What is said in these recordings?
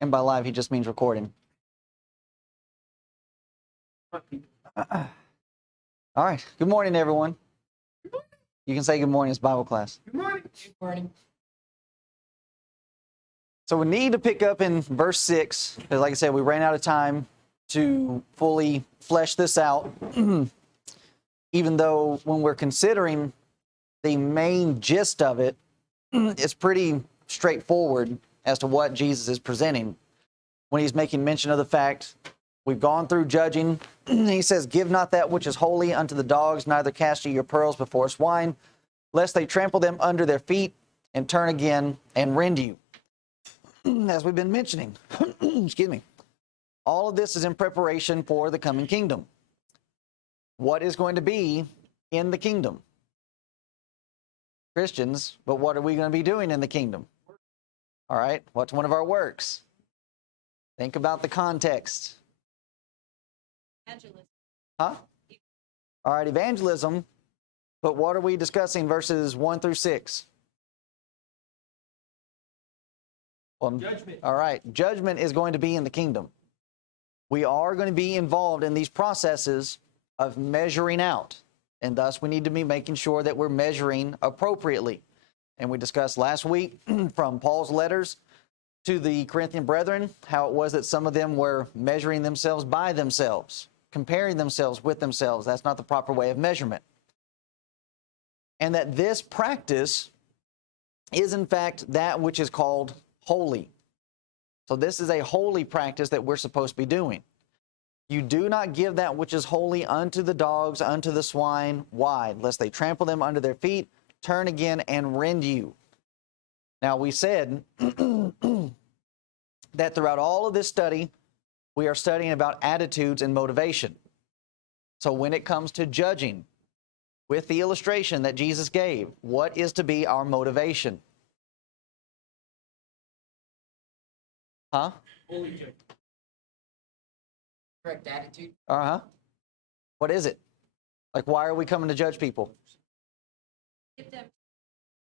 And by live, he just means recording. All right. Good morning, everyone. You can say good morning. It's Bible class. Good morning. Good morning. So we need to pick up in verse 6, because like I said, we ran out of time to fully flesh this out, even though when we're considering the main gist of it, it's pretty straightforward as to what Jesus is presenting. When he's making mention of the fact, we've gone through judging, he says, "Give not that which is holy unto the dogs, neither cast ye your pearls before swine, lest they trample them under their feet, and turn again and rend you." As we've been mentioning, excuse me, all of this is in preparation for the coming kingdom. What is going to be in the kingdom? Christians, but what are we going to be doing in the kingdom? All right, what's one of our works? Think about the context. Evangelism. Huh? All right, evangelism, but what are we discussing verses 1 through 6? Well, Judgment. all right, judgment is going to be in the kingdom. We are going to be involved in these processes of measuring out, and thus we need to be making sure that we're measuring appropriately. And we discussed last week from Paul's letters to the Corinthian brethren how it was that some of them were measuring themselves by themselves, comparing themselves with themselves. That's not the proper way of measurement. And that this practice is in fact that which is called holy. So this is a holy practice that we're supposed to be doing. You do not give that which is holy unto the dogs, unto the swine. Why? Lest they trample them under their feet, turn again and rend you. Now we said that throughout all of this study, we are studying about attitudes and motivation. So when it comes to judging, with the illustration that Jesus gave, what is to be our motivation? Huh? Holy judgment. Correct attitude. Uh-huh. What is it? Like, why are we coming to judge people? Get them.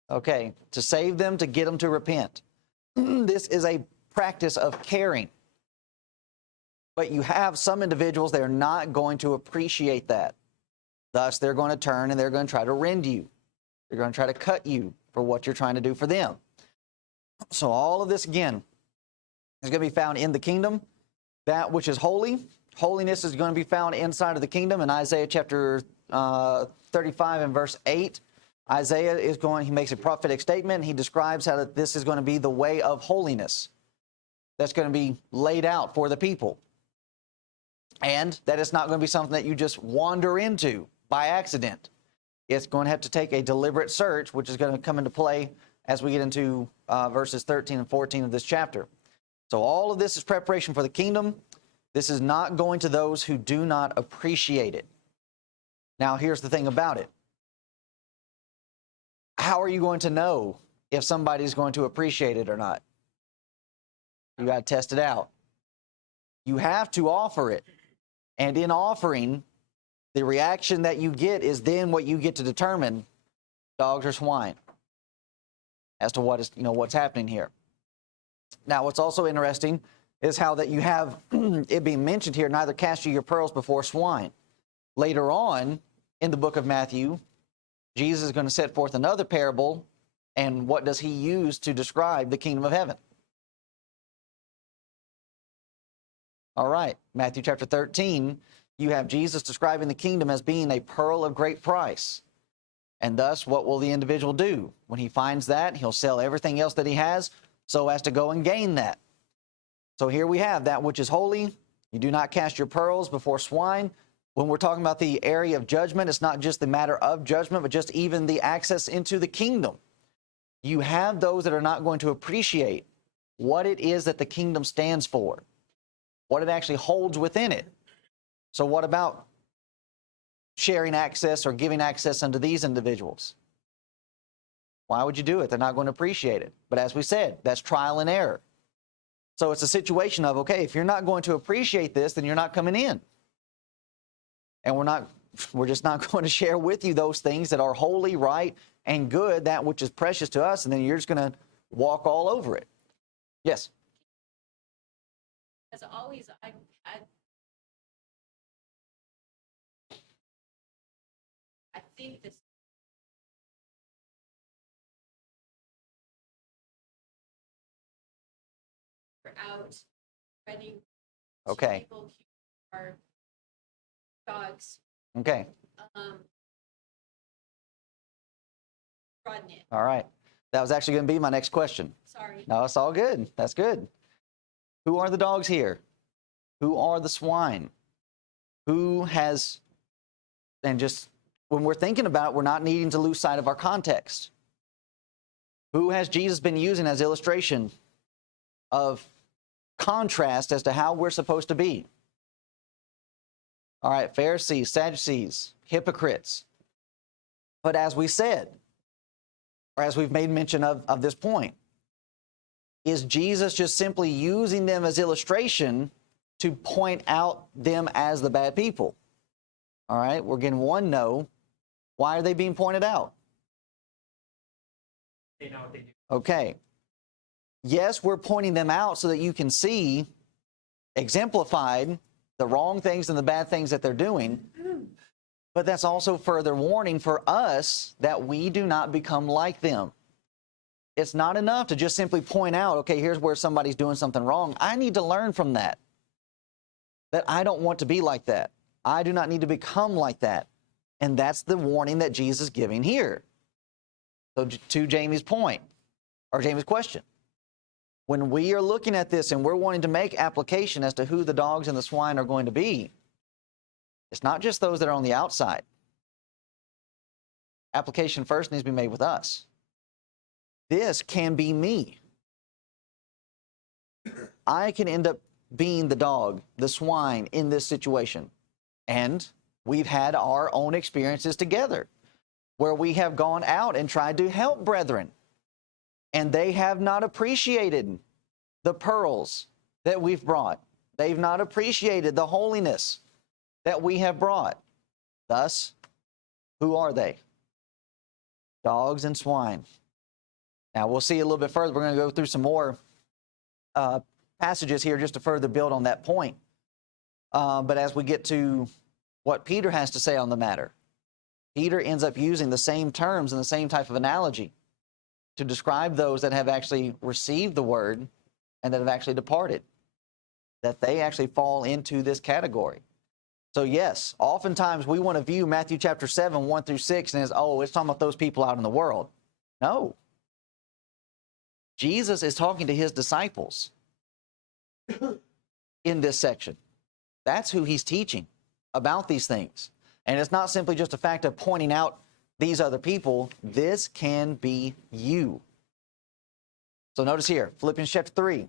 Okay, to save them, to get them to repent. This is a practice of caring. But you have some individuals that are not going to appreciate that. Thus, they're going to turn and they're going to try to rend you. They're going to try to cut you for what you're trying to do for them. So all of this, again, is going to be found in the kingdom. That which is holy, holiness is going to be found inside of the kingdom. In Isaiah chapter 35 and verse 8, Isaiah he makes a prophetic statement. He describes how that this is going to be the way of holiness that's going to be laid out for the people. And that it's not going to be something that you just wander into by accident. It's going to have to take a deliberate search, which is going to come into play as we get into verses 13 and 14 of this chapter. So all of this is preparation for the kingdom. This is not going to those who do not appreciate it. Now, here's the thing about it. How are you going to know if somebody's going to appreciate it or not? You got to test it out. You have to offer it. And in offering, the reaction that you get is then what you get to determine, dogs or swine, as to what is, what's happening here. Now, what's also interesting is how that you have it being mentioned here, neither cast you your pearls before swine. Later on in the book of Matthew, Jesus is going to set forth another parable, and what does he use to describe the kingdom of heaven? All right, Matthew chapter 13, you have Jesus describing the kingdom as being a pearl of great price. And thus, what will the individual do? When he finds that, he'll sell everything else that he has so as to go and gain that. So here we have that which is holy. You do not cast your pearls before swine. When we're talking about the area of judgment, it's not just the matter of judgment, but just even the access into the kingdom. You have those that are not going to appreciate what it is that the kingdom stands for, what it actually holds within it. So what about sharing access or giving access unto these individuals? Why would you do it? They're not going to appreciate it. But as we said, that's trial and error. So it's a situation of, okay, if you're not going to appreciate this, then you're not coming in. And we're just not going to share with you those things that are holy, right, and good, that which is precious to us, and then you're just going to walk all over it. Yes? As always, I've had, I think this are out spreading to Okay. people who are dogs, Okay. broaden it. All right. That was actually going to be my next question. Sorry. No, it's all good. That's good. Who are the dogs here? Who are the swine? Who has, and just when we're thinking about it, we're not needing to lose sight of our context. Who has Jesus been using as illustration of contrast as to how we're supposed to be? All right, Pharisees, Sadducees, hypocrites. But as we said, or as we've made mention of this point, is Jesus just simply using them as illustration to point out them as the bad people? All right, we're getting one no. Why are they being pointed out? They know what they do. Okay. Yes, we're pointing them out so that you can see exemplified the wrong things and the bad things that they're doing. But that's also further warning for us that we do not become like them. It's not enough to just simply point out, okay, here's where somebody's doing something wrong. I need to learn from that. That I don't want to be like that. I do not need to become like that. And that's the warning that Jesus is giving here. So to Jamie's point, or Jamie's question, when we are looking at this and we're wanting to make application as to who the dogs and the swine are going to be, it's not just those that are on the outside. Application first needs to be made with us. This can be me. I can end up being the dog, the swine in this situation. And we've had our own experiences together where we have gone out and tried to help brethren, and they have not appreciated the pearls that we've brought. They've not appreciated the holiness that we have brought. Thus, who are they? Dogs and swine. Now, we'll see a little bit further. We're going to go through some more passages here just to further build on that point. But as we get to what Peter has to say on the matter, Peter ends up using the same terms and the same type of analogy to describe those that have actually received the word and that have actually departed, that they actually fall into this category. So yes, oftentimes we want to view Matthew chapter 7, 1 through 6, and as, oh, it's talking about those people out in the world. No. Jesus is talking to his disciples in this section. That's who he's teaching about these things. And it's not simply just a fact of pointing out these other people. This can be you. So notice here, Philippians chapter 3,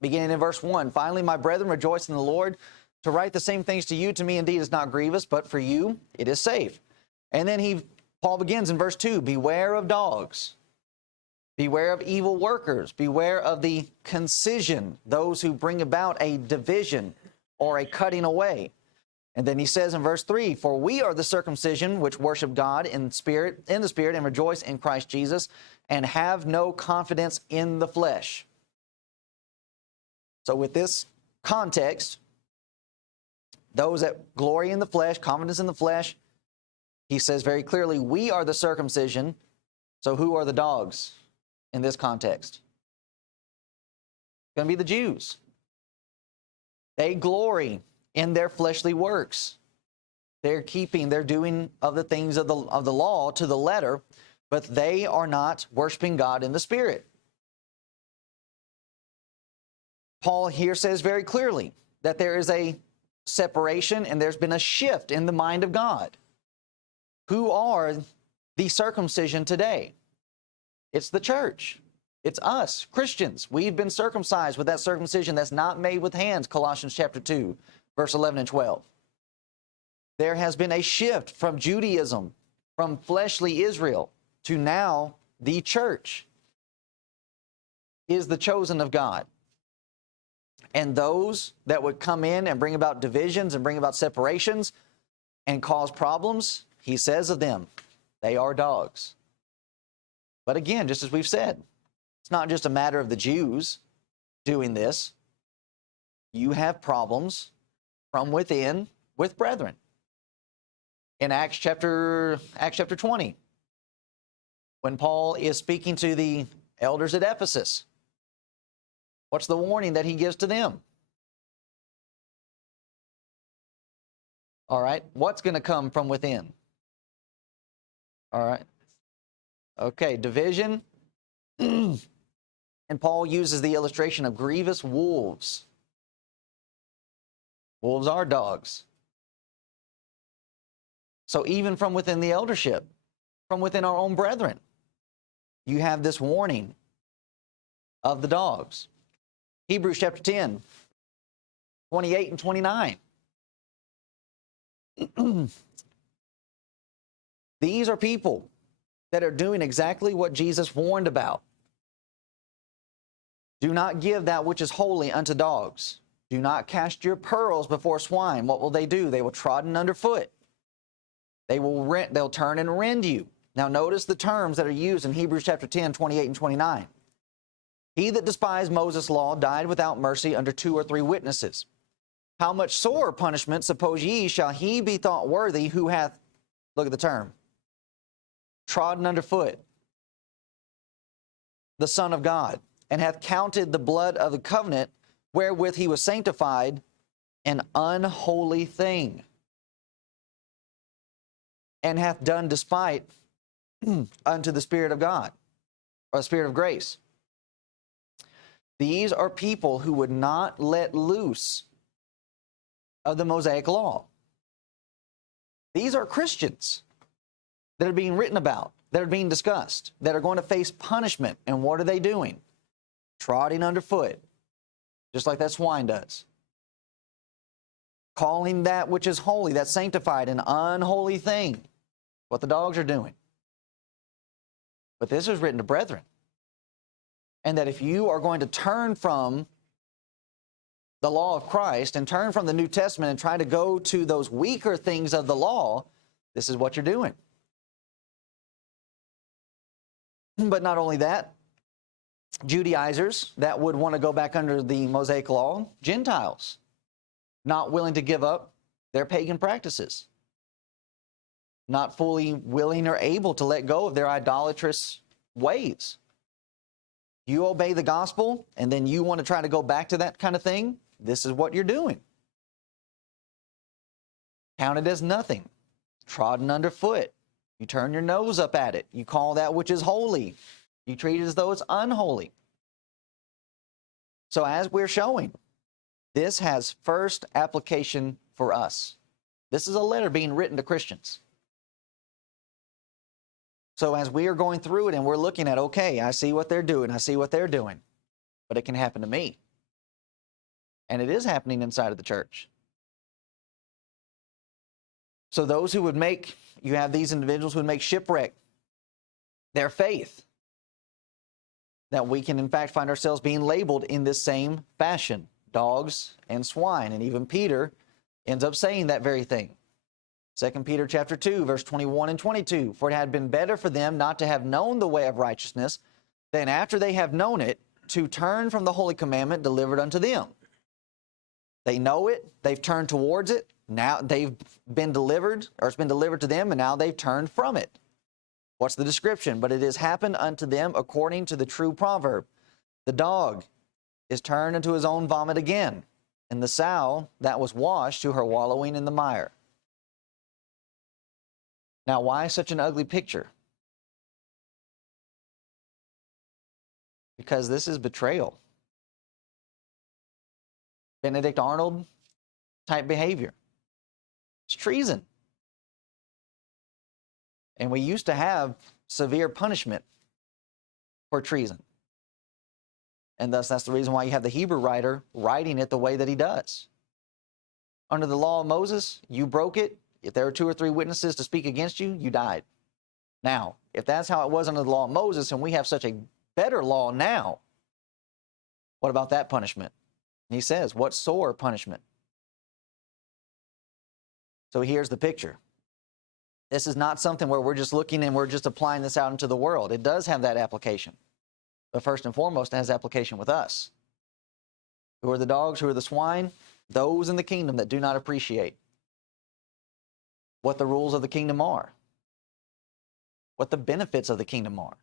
beginning in verse 1. Finally, my brethren, rejoice in the Lord. To write the same things to you, to me indeed is not grievous, but for you it is safe. And then Paul begins in verse 2, beware of dogs. Beware of evil workers. Beware of the concision, those who bring about a division or a cutting away. And then he says in verse 3, for we are the circumcision which worship God in the Spirit, and rejoice in Christ Jesus, and have no confidence in the flesh. So with this context, those that glory in the flesh, confidence in the flesh, he says very clearly, we are the circumcision. So who are the dogs in this context? It's going to be the Jews. They glory in their fleshly works. They're doing of the things of the law to the letter, but they are not worshiping God in the Spirit. Paul here says very clearly that there is a separation and there's been a shift in the mind of God. Who are the circumcision today? It's the church. It's us, Christians. We've been circumcised with that circumcision that's not made with hands, Colossians chapter 2, verse 11 and 12. There has been a shift from Judaism, from fleshly Israel, to now the church is the chosen of God. And those that would come in and bring about divisions and bring about separations and cause problems, he says of them, they are dogs. But again, just as we've said, it's not just a matter of the Jews doing this. you have problems from within with brethren. In Acts chapter 20, when Paul is speaking to the elders at Ephesus, what's the warning that he gives to them? All right, what's going to come from within? All right. Okay, division. And Paul uses the illustration of grievous wolves. Wolves are dogs. So even from within the eldership, from within our own brethren, you have this warning of the dogs. Hebrews chapter 10, 28 and 29. These are people that are doing exactly what Jesus warned about. Do not give that which is holy unto dogs. Do not cast your pearls before swine. What will they do? They will trodden underfoot. They'll turn and rend you. Now notice the terms that are used in Hebrews chapter 10, 28 and 29. He that despised Moses' law died without mercy under 2 or 3 witnesses. How much sore punishment, suppose ye, shall he be thought worthy who hath, look at the term, trodden underfoot the Son of God, and hath counted the blood of the covenant wherewith he was sanctified an unholy thing, and hath done despite unto the Spirit of God, or the Spirit of grace. These are people who would not let loose of the Mosaic law. These are Christians that are being written about, that are being discussed, that are going to face punishment. And what are they doing? Trotting underfoot, just like that swine does. Calling that which is holy, that's sanctified, an unholy thing. What the dogs are doing. But this is written to brethren. And that if you are going to turn from the law of Christ and turn from the New Testament and try to go to those weaker things of the law, this is what you're doing. But not only that, Judaizers that would want to go back under the Mosaic law, Gentiles, not willing to give up their pagan practices, not fully willing or able to let go of their idolatrous ways. You obey the gospel and then you want to try to go back to that kind of thing, this is what you're doing. Counted as nothing, trodden underfoot. You turn your nose up at it. You call that which is holy. You treat it as though it's unholy. So as we're showing, this has first application for us. This is a letter being written to Christians. So as we are going through it and we're looking at, okay, I see what they're doing, but it can happen to me. And it is happening inside of the church. So those who would make, you have these individuals who would make shipwreck their faith, that we can in fact find ourselves being labeled in this same fashion, dogs and swine. And even Peter ends up saying that very thing. 2 Peter chapter 2, verse 21 and 22, for it had been better for them not to have known the way of righteousness than after they have known it, to turn from the holy commandment delivered unto them. They know it, they've turned towards it, now they've been delivered, or it's been delivered to them, and now they've turned from it. What's the description? But it has happened unto them according to the true proverb. The dog is turned into his own vomit again, and the sow that was washed to her wallowing in the mire. Now, why such an ugly picture? Because this is betrayal. Benedict Arnold type behavior. It's treason. And we used to have severe punishment for treason. And thus, that's the reason why you have the Hebrew writer writing it the way that he does. Under the law of Moses, you broke it. If there were 2 or 3 witnesses to speak against you, you died. Now, if that's how it was under the law of Moses, and we have such a better law now, what about that punishment? And he says, what sore punishment? So here's the picture. This is not something where we're just looking and we're just applying this out into the world. It does have that application. But first and foremost, it has application with us. Who are the dogs? Who are the swine? Those in the kingdom that do not appreciate what the rules of the kingdom are, what the benefits of the kingdom are.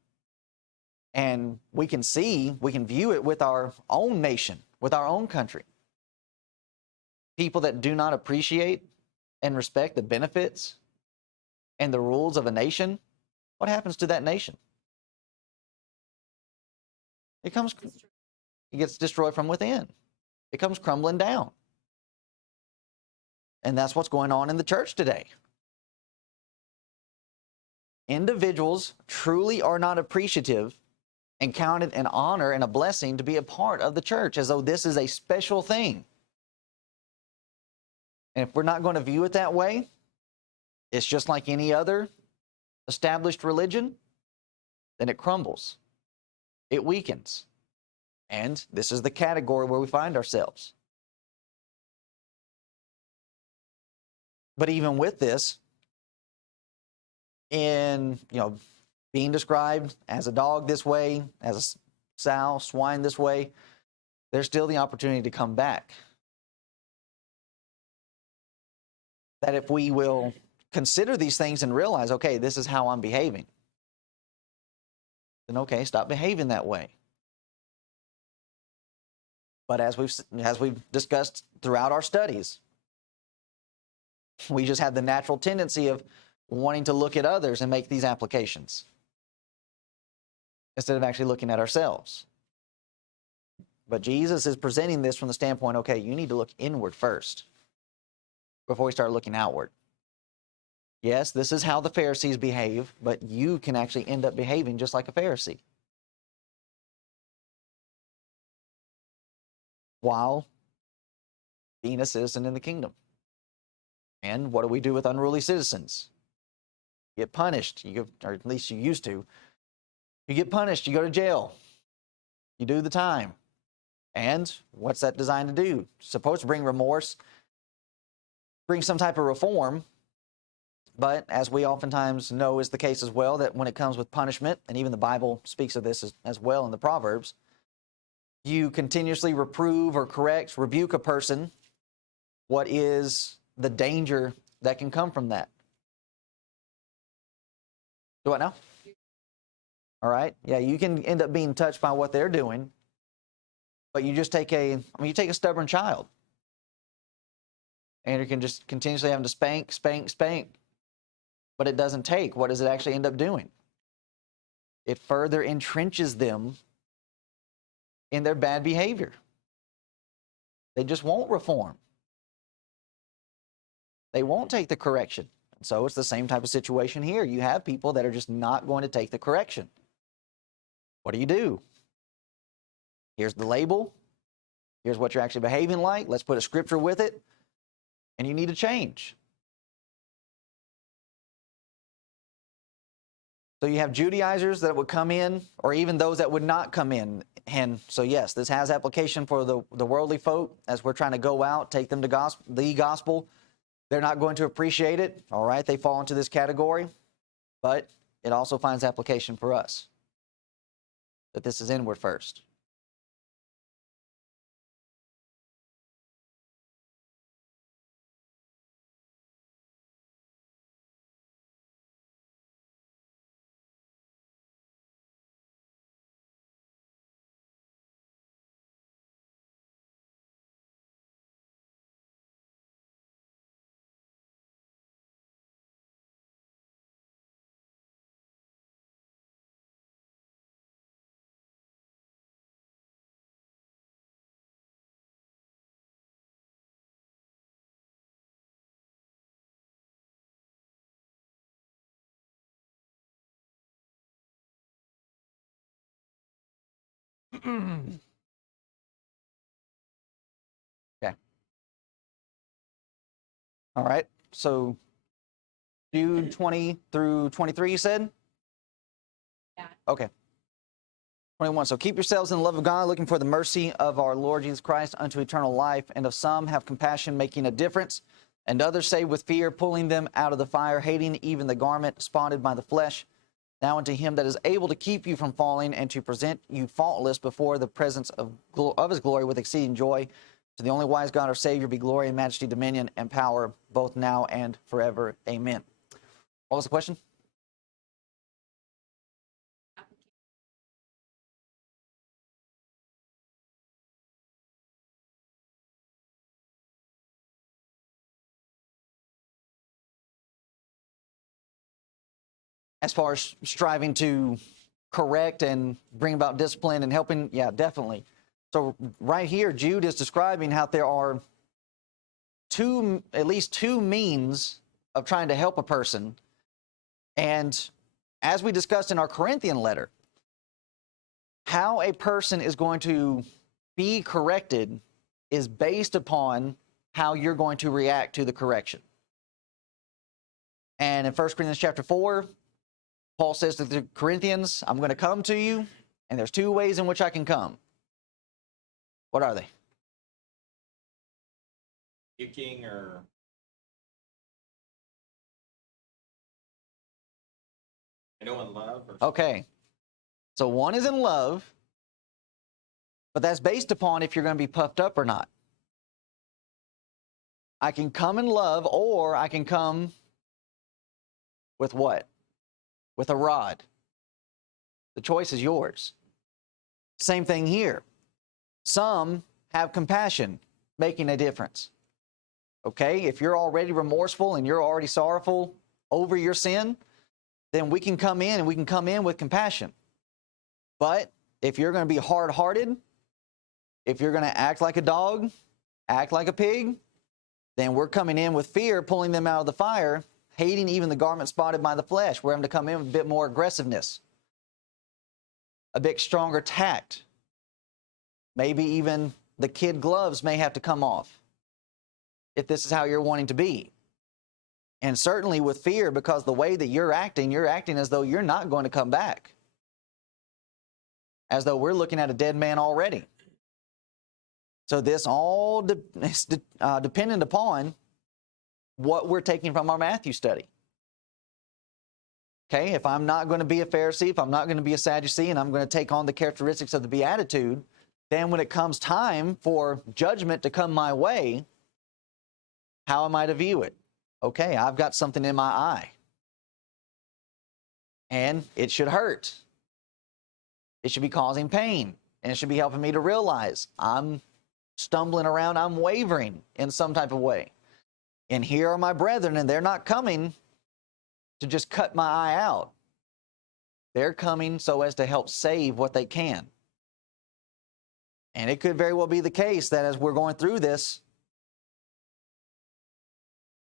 And we can view it with our own nation, with our own country. People that do not appreciate and respect the benefits and the rules of a nation, what happens to that nation? It gets destroyed from within. It comes crumbling down. And that's what's going on in the church today. Individuals truly are not appreciative and count it an honor and a blessing to be a part of the church, as though this is a special thing. And if we're not going to view it that way, it's just like any other established religion, then it crumbles. It weakens. And this is the category where we find ourselves. But even with this, in, being described as a dog this way, as a sow, swine this way, there's still the opportunity to come back. That if we will consider these things and realize, okay, this is how I'm behaving, then okay, stop behaving that way. But as we've discussed throughout our studies, we just have the natural tendency of wanting to look at others and make these applications instead of actually looking at ourselves. But Jesus is presenting this from the standpoint, okay, you need to look inward first before we start looking outward. Yes, this is how the Pharisees behave, but you can actually end up behaving just like a Pharisee, while being a citizen in the kingdom. And what do we do with unruly citizens? You get punished, or at least you used to. You get punished, you go to jail, you do the time. And what's that designed to do? It's supposed to bring remorse, bring some type of reform. But as we oftentimes know is the case as well, that when it comes with punishment, and even the Bible speaks of this as well in the Proverbs, you continuously reprove or correct, rebuke a person, what is the danger that can come from that? Do what now? All right. Yeah, you can end up being touched by what they're doing, but you just take you take a stubborn child, and you can just continuously have to spank, but it doesn't take. What does it actually end up doing? It further entrenches them in their bad behavior. They just won't reform. They won't take the correction. And so it's the same type of situation here. You have people that are just not going to take the correction. What do? Here's the label. Here's what you're actually behaving like. Let's put a scripture with it. And you need to change. So you have Judaizers that would come in, or even those that would not come in. And so yes, this has application for the worldly folk as we're trying to go out, take them to the gospel. They're not going to appreciate it. All right, they fall into this category. But it also finds application for us. That this is inward first. Okay. All right. So Jude 20 through 23, you said? Yeah. Okay. 21. So keep yourselves in the love of God, looking for the mercy of our Lord Jesus Christ unto eternal life. And of some have compassion, making a difference. And others save with fear, pulling them out of the fire, hating even the garment spotted by the flesh. Now unto him that is able to keep you from falling and to present you faultless before the presence of his glory with exceeding joy, to the only wise God our Savior be glory and majesty, dominion, and power, both now and forever. Amen. What was the question? As far as striving to correct and bring about discipline and helping, yeah, definitely. So right here, Jude is describing how there are at least two means of trying to help a person. And as we discussed in our Corinthian letter, how a person is going to be corrected is based upon how you're going to react to the correction. And in 1 Corinthians chapter 4, Paul says to the Corinthians, I'm going to come to you, and there's two ways in which I can come. What are they? Kicking or I know in love or Okay. So one is in love, but that's based upon if you're going to be puffed up or not. I can come in love, or I can come with what? With a rod. The choice is yours. Same thing here. Some have compassion, making a difference. Okay, if you're already remorseful and you're already sorrowful over your sin, then we can come in and we can come in with compassion. But if you're going to be hard-hearted, if you're going to act like a dog, act like a pig, then we're coming in with fear, pulling them out of the fire, hating even the garment spotted by the flesh. We're having to come in with a bit more aggressiveness, a bit stronger tact. Maybe even the kid gloves may have to come off if this is how you're wanting to be. And certainly with fear, because the way that you're acting as though you're not going to come back, as though we're looking at a dead man already. So this all is dependent upon what we're taking from our Matthew study. Okay, if I'm not going to be a Pharisee, if I'm not going to be a Sadducee, and I'm going to take on the characteristics of the Beatitude, then when it comes time for judgment to come my way, how am I to view it? Okay, I've got something in my eye, and it should hurt. It should be causing pain, and it should be helping me to realize I'm stumbling around, I'm wavering in some type of way. And here are my brethren, and they're not coming to just cut my eye out. They're coming so as to help save what they can. And it could very well be the case that as we're going through this,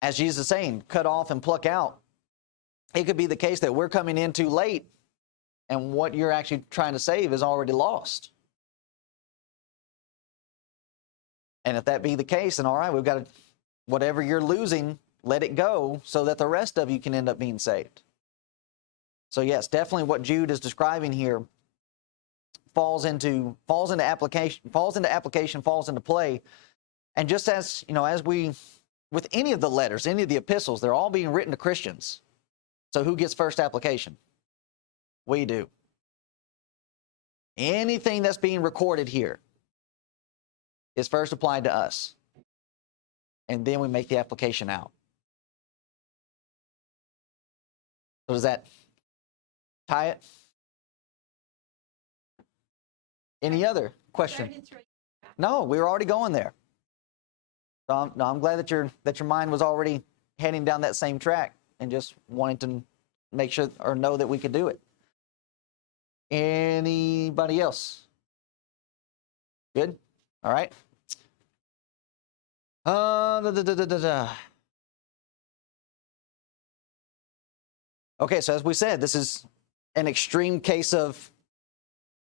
as Jesus is saying, cut off and pluck out, it could be the case that we're coming in too late, and what you're actually trying to save is already lost. And if that be the case, then all right, we've got to, whatever you're losing, let it go so that the rest of you can end up being saved. So yes, definitely what Jude is describing here falls into application, falls into play. And just as, as with any of the letters, any of the epistles, they're all being written to Christians. So who gets first application? We do. Anything that's being recorded here is first applied to us. And then we make the application out. So does that tie it? Any other question? No, we were already going there. So I'm glad that your mind was already heading down that same track and just wanting to make sure or know that we could do it. Anybody else? Good? All right. Okay, so as we said, this is an extreme case of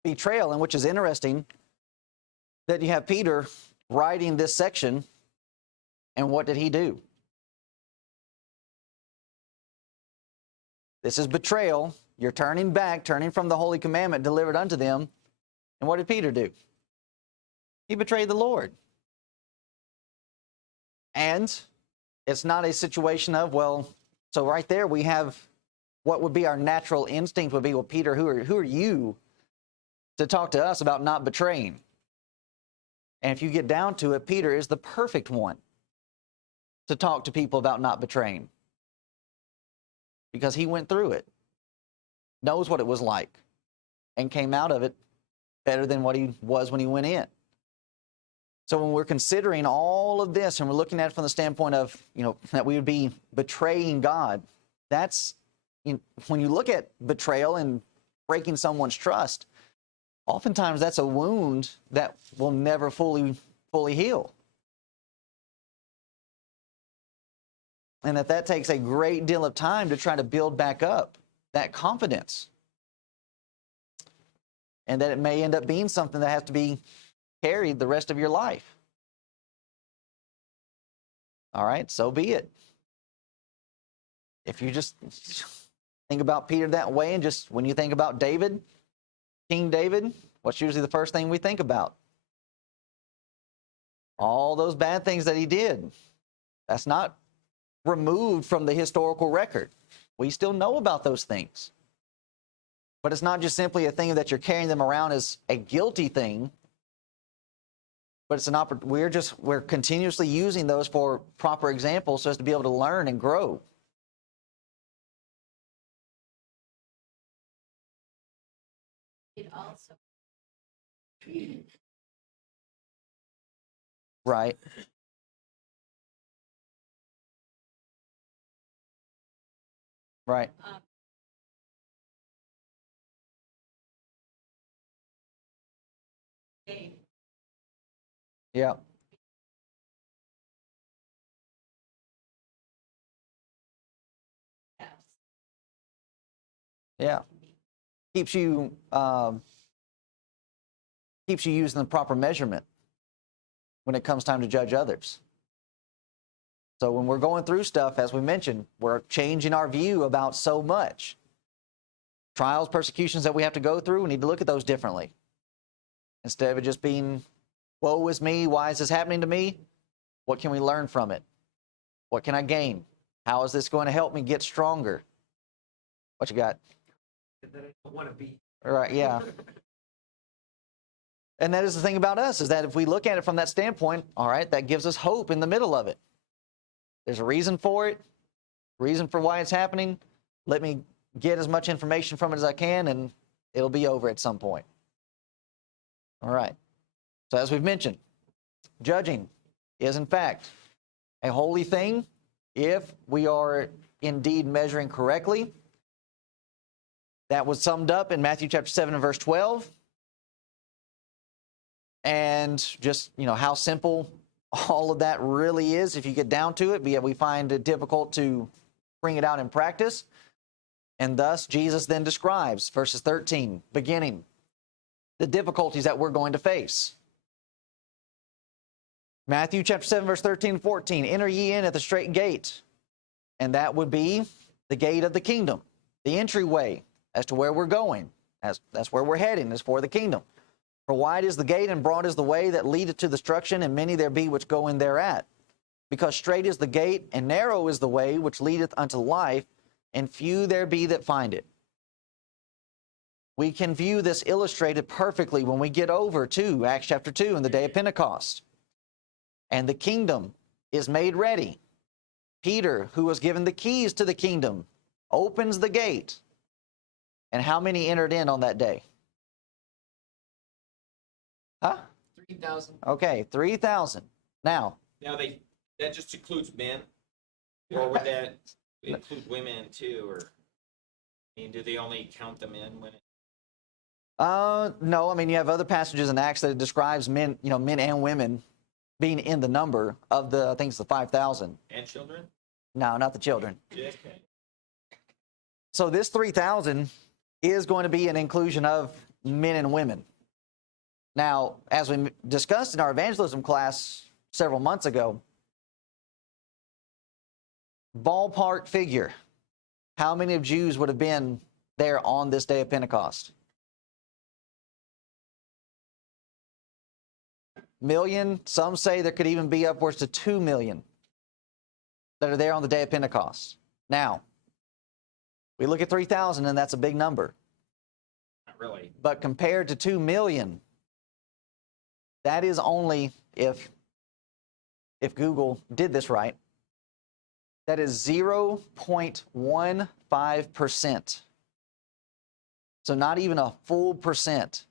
betrayal, and which is interesting that you have Peter writing this section, and what did he do? This is betrayal. You're turning back, turning from the holy commandment delivered unto them. And what did Peter do? He betrayed the Lord. And it's not a situation of, well, so right there we have what would be our natural instinct would be, well, Peter, who are you to talk to us about not betraying? And if you get down to it, Peter is the perfect one to talk to people about not betraying, because he went through it, knows what it was like, and came out of it better than what he was when he went in. So when we're considering all of this and we're looking at it from the standpoint of, that we would be betraying God, that's, when you look at betrayal and breaking someone's trust, oftentimes that's a wound that will never fully heal. And that takes a great deal of time to try to build back up that confidence. And that it may end up being something that has to be carried the rest of your life. All right, so be it. If you just think about Peter that way, and just when you think about David, King David, what's usually the first thing we think about? All those bad things that he did. That's not removed from the historical record. We still know about those things. But it's not just simply a thing that you're carrying them around as a guilty thing, but it's we're continuously using those for proper examples so as to be able to learn and grow. It also. Right. Right. Game. Yeah. Yes. Yeah. Keeps you using the proper measurement when it comes time to judge others. So when we're going through stuff, as we mentioned, we're changing our view about so much. Trials, persecutions that we have to go through, we need to look at those differently. Instead of it just being, woe is me, why is this happening to me? What can we learn from it? What can I gain? How is this going to help me get stronger? What you got? That I don't want to be. Right, yeah. And that is the thing about us, is that if we look at it from that standpoint, all right, that gives us hope in the middle of it. There's a reason for it, reason for why it's happening. Let me get as much information from it as I can, and it'll be over at some point. All right. So as we've mentioned, judging is in fact a holy thing if we are indeed measuring correctly. That was summed up in Matthew chapter 7 and verse 12. And just, how simple all of that really is if you get down to it, but yet we find it difficult to bring it out in practice. And thus, Jesus then describes, verses 13, beginning, the difficulties that we're going to face. Matthew chapter 7, verse 13 and 14, enter ye in at the straight gate. And that would be the gate of the kingdom, the entryway as to where we're going. That's where we're heading, is for the kingdom. For wide is the gate and broad is the way that leadeth to destruction, and many there be which go in thereat. Because straight is the gate, and narrow is the way which leadeth unto life, and few there be that find it. We can view this illustrated perfectly when we get over to Acts chapter 2 and the day of Pentecost. And the kingdom is made ready. Peter, who was given the keys to the kingdom, opens the gate. And how many entered in on that day? Huh? 3,000. Okay, 3,000. Now that just includes men, or would that include women too? Or do they only count the men when? No. You have other passages in Acts that describes men, men and women being in the number of the, I think it's the 5,000. And children? No, not the children. Yeah. So this 3,000 is going to be an inclusion of men and women. Now, as we discussed in our evangelism class several months ago, ballpark figure, how many of Jews would have been there on this day of Pentecost? Million. Some say there could even be upwards to 2 million that are there on the day of Pentecost. Now, We look at 3,000 and that's a big number. Not really. But compared to 2 million, that is only, if Google did this right, that is 0.15%. So not even a full percent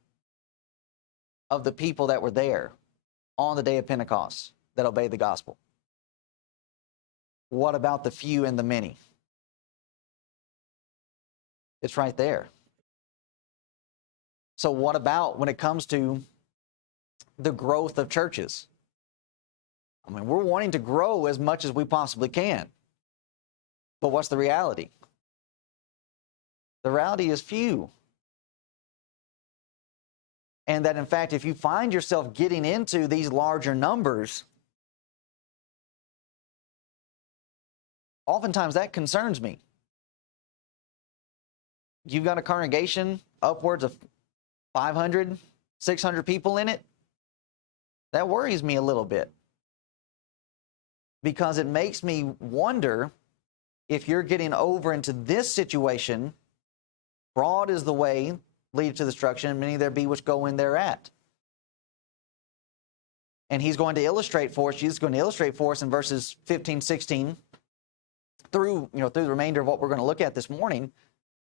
of the people that were there on the day of Pentecost that obeyed the gospel. What about the few and the many? It's right there. So what about when it comes to the growth of churches? I mean, we're wanting to grow as much as we possibly can. But what's the reality? The reality is few. And that, in fact, if you find yourself getting into these larger numbers, oftentimes that concerns me. You've got a congregation upwards of 500, 600 people in it. That worries me a little bit, because it makes me wonder if you're getting over into this situation. Broad is the way lead to destruction, and many there be which go in thereat. And he's going to illustrate for us, Jesus is going to illustrate for us in verses 15, 16, through the remainder of what we're going to look at this morning,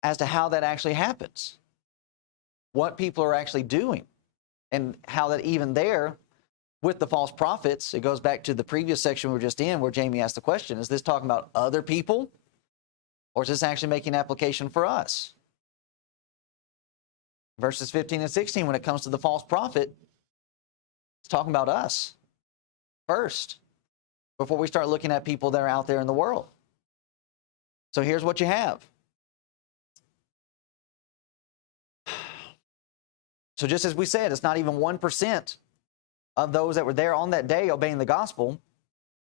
as to how that actually happens. What people are actually doing, and how that even there, with the false prophets, it goes back to the previous section we were just in, where Jamie asked the question, is this talking about other people, or is this actually making application for us? Verses 15 and 16, when it comes to the false prophet, it's talking about us first, before we start looking at people that are out there in the world. So here's what you have. So just as we said, it's not even 1% of those that were there on that day obeying the gospel,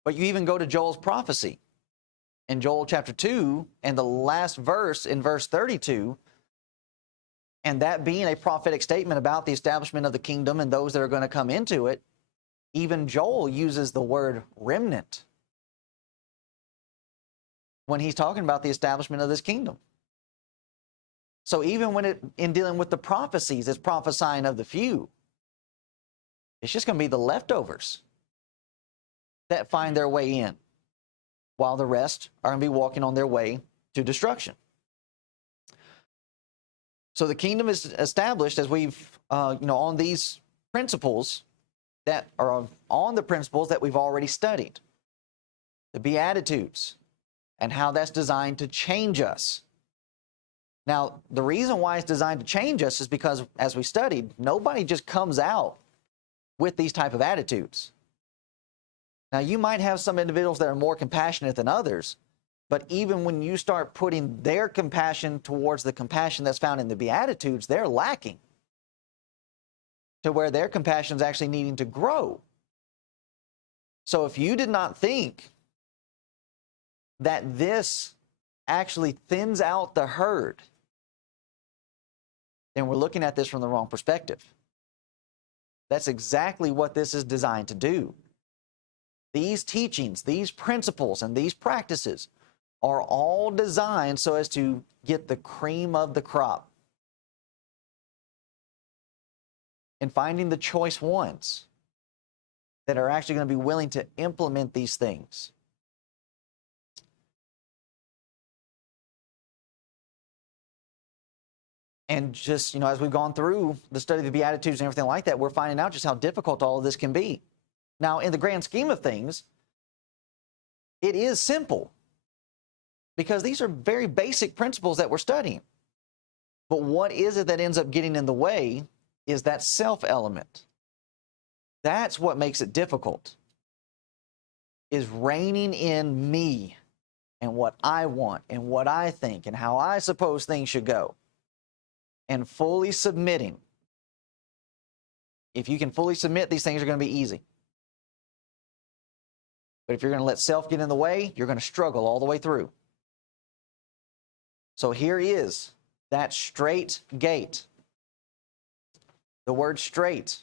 but you even go to Joel's prophecy in Joel chapter 2, and the last verse in verse 32, and that being a prophetic statement about the establishment of the kingdom and those that are going to come into it, even Joel uses the word remnant when he's talking about the establishment of this kingdom. So even when in dealing with the prophecies, it's prophesying of the few. It's just going to be the leftovers that find their way in, while the rest are going to be walking on their way to destruction. So the kingdom is established as we've, on these principles that are on the principles that we've already studied. The Beatitudes, and how that's designed to change us. Now, the reason why it's designed to change us is because, as we studied, nobody just comes out with these type of attitudes. Now, you might have some individuals that are more compassionate than others, but even when you start putting their compassion towards the compassion that's found in the Beatitudes, they're lacking, to where their compassion is actually needing to grow. So if you did not think that this actually thins out the herd, then we're looking at this from the wrong perspective. That's exactly what this is designed to do. These teachings, these principles, and these practices are all designed so as to get the cream of the crop, and finding the choice ones that are actually going to be willing to implement these things. And just, as we've gone through the study of the Beatitudes and everything like that, we're finding out just how difficult all of this can be. Now, in the grand scheme of things, it is simple, because these are very basic principles that we're studying. But what is it that ends up getting in the way is that self element. That's what makes it difficult, is reining in me and what I want and what I think and how I suppose things should go, and fully submitting. If you can fully submit, these things are going to be easy. But if you're going to let self get in the way, you're going to struggle all the way through. So here is that straight gate. The word straight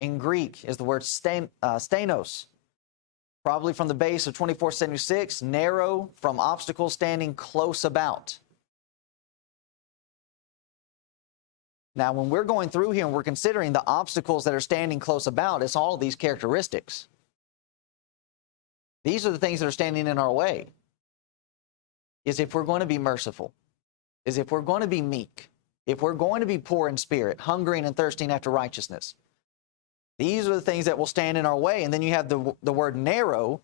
in Greek is the word stenos, probably from the base of 2476, narrow, from obstacles standing close about. Now, when we're going through here and we're considering the obstacles that are standing close about, it's all of these characteristics. These are the things that are standing in our way. Is if we're going to be merciful, is if we're going to be meek, if we're going to be poor in spirit, hungering and thirsting after righteousness. These are the things that will stand in our way. And then you have the word narrow,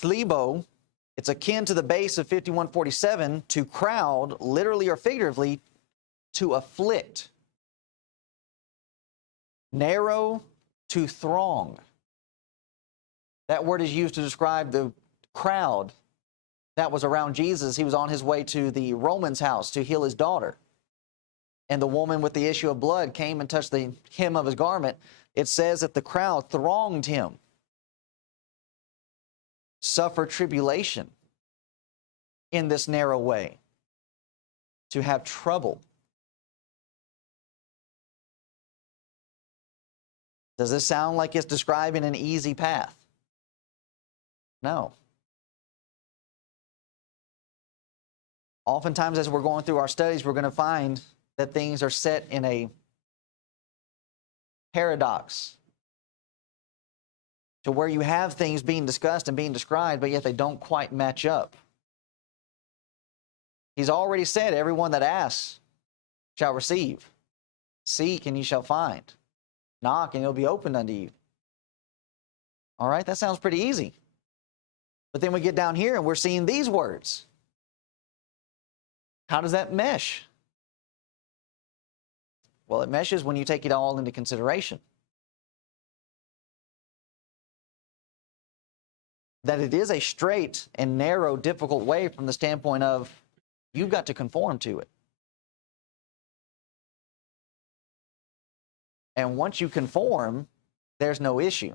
thlebo. It's akin to the base of 5147, to crowd, literally or figuratively, to afflict. Narrow to throng. That word is used to describe the crowd that was around Jesus. He was on his way to the Roman's house to heal his daughter. And the woman with the issue of blood came and touched the hem of his garment. It says that the crowd thronged him. Suffer tribulation in this narrow way. To have trouble. Does this sound like it's describing an easy path? No. Oftentimes, as we're going through our studies, we're going to find that things are set in a paradox to where you have things being discussed and being described, but yet they don't quite match up. He's already said, everyone that asks shall receive. Seek and ye shall find. Knock and it'll be opened unto you. All right, that sounds pretty easy. But then we get down here and we're seeing these words. How does that mesh? Well, it meshes when you take it all into consideration. That it is a straight and narrow, difficult way from the standpoint of you've got to conform to it. And once you conform, there's no issue.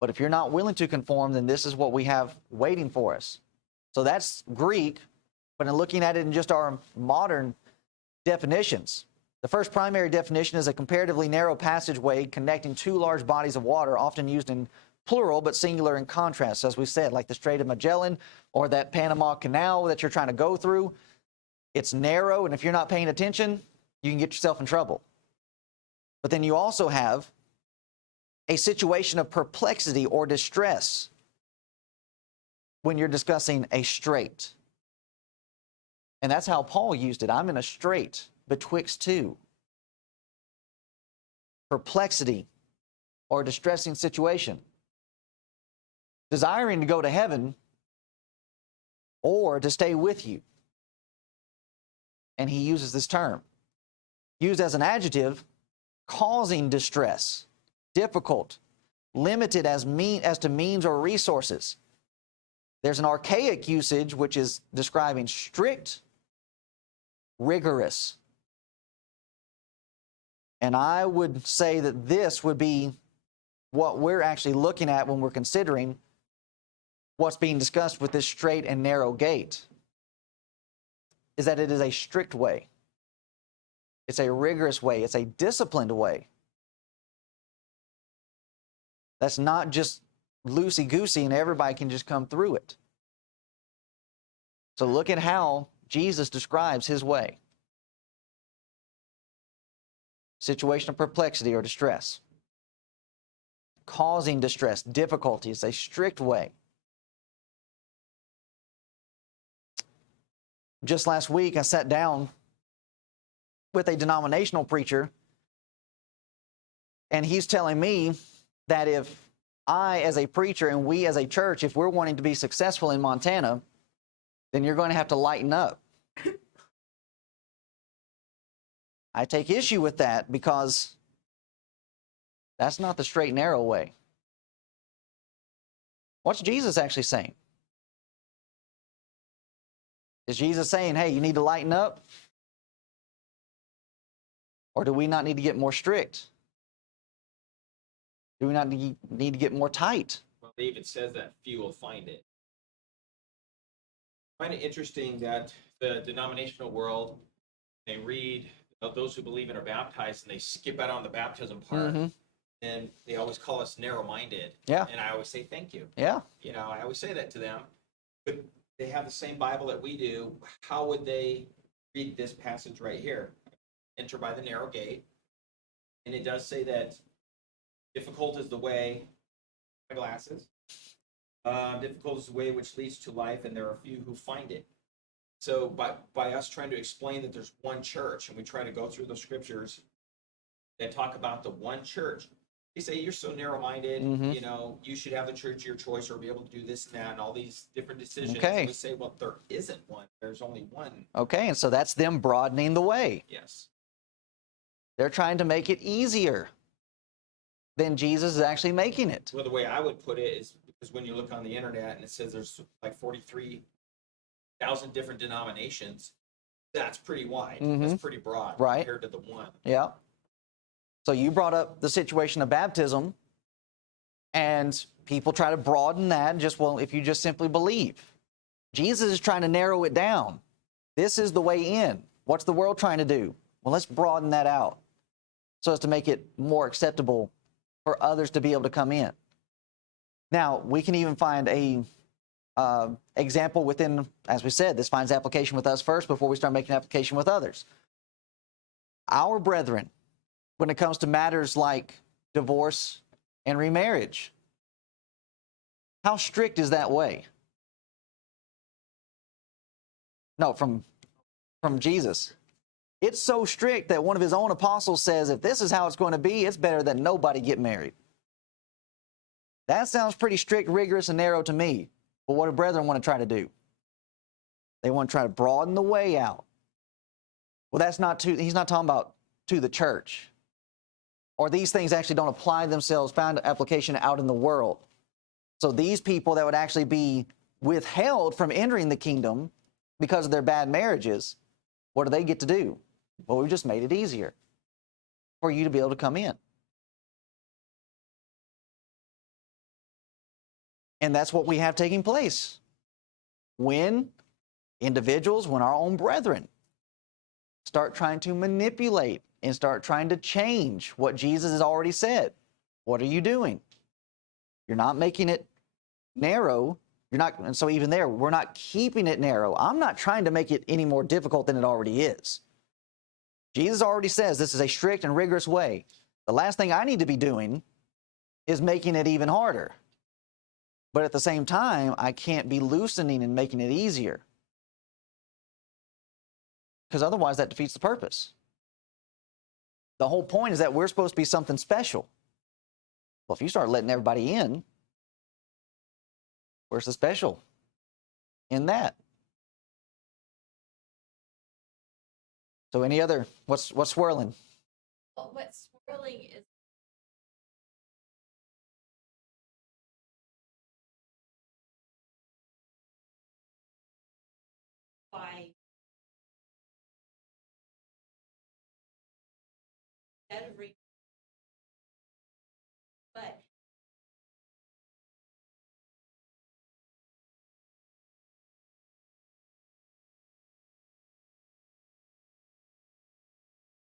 But if you're not willing to conform, then this is what we have waiting for us. So that's Greek, but in looking at it in just our modern definitions, the first primary definition is a comparatively narrow passageway connecting two large bodies of water, often used in plural but singular in contrast, as we said, like the Strait of Magellan or that Panama Canal that you're trying to go through. It's narrow, and if you're not paying attention, you can get yourself in trouble. But then you also have a situation of perplexity or distress when you're discussing a strait. And that's how Paul used it. I'm in a strait betwixt two. Perplexity or distressing situation. Desiring to go to heaven or to stay with you. And he uses this term. Used as an adjective, causing distress, difficult, limited as to means or resources. There's an archaic usage which is describing strict, rigorous. And I would say that this would be what we're actually looking at when we're considering what's being discussed with this straight and narrow gate, is that it is a strict way. It's a rigorous way. It's a disciplined way. That's not just loosey-goosey and everybody can just come through it. So look at how Jesus describes his way. Situation of perplexity or distress. Causing distress, difficulty. It's a strict way. Just last week, I sat down with a denominational preacher, and he's telling me that if I, as a preacher, and we as a church, if we're wanting to be successful in Montana, then you're going to have to lighten up. I take issue with that because that's not the straight and narrow way. What's Jesus actually saying? Is Jesus saying, hey, you need to lighten up? Or do we not need to get more strict? Do we not need to get more tight? Well, David says that few will find it. I find it interesting that the denominational world, they read of those who believe and are baptized, and they skip out on the baptism part. Mm-hmm. And they always call us narrow-minded. Yeah. And I always say thank you. Yeah. You know, I always say that to them. But they have the same Bible that we do. How would they read this passage right here. Enter by the narrow gate. And it does say that difficult is the way, my glasses. Difficult is the way which leads to life, and there are few who find it. So by us trying to explain that there's one church, and we try to go through the scriptures that talk about the one church, they say you're so narrow-minded, you know, you should have the church of your choice or be able to do this and that and all these different decisions. Okay. And we say, well, there isn't one. There's only one. Okay, and so that's them broadening the way. Yes. They're trying to make it easier than Jesus is actually making it. Well, the way I would put it is because when you look on the internet and it says there's like 43,000 different denominations, that's pretty wide. That's pretty broad Right. compared to the one. Yeah. So you brought up the situation of baptism, and people try to broaden that. Just, well, if you just simply believe. Jesus is trying to narrow it down. This is the way in. What's the world trying to do? Well, let's broaden that out so as to make it more acceptable for others to be able to come in. Now, we can even find a example within, as we said, this finds application with us first before we start making application with others. Our brethren, when it comes to matters like divorce and remarriage, how strict is that way? No, from Jesus. It's so strict that one of his own apostles says, if this is how it's going to be, it's better that nobody get married. That sounds pretty strict, rigorous, and narrow to me. But what do brethren want to try to do? They want to try to broaden the way out. Well, that's not to, he's not talking about to the church. Or these things actually don't apply themselves, found application out in the world. So these people that would actually be withheld from entering the kingdom because of their bad marriages, what do they get to do? Well, we've just made it easier for you to be able to come in. And that's what we have taking place when individuals, when our own brethren start trying to manipulate and start trying to change what Jesus has already said. What are you doing? You're not making it narrow. You're not, and so even there, we're not keeping it narrow. I'm not trying to make it any more difficult than it already is. Jesus already says this is a strict and rigorous way. The last thing I need to be doing is making it even harder. But at the same time, I can't be loosening and making it easier. Because otherwise that defeats the purpose. The whole point is that we're supposed to be something special. Well, if you start letting everybody in, where's the special in that? So any other, what's swirling? Well, what's swirling is by every, but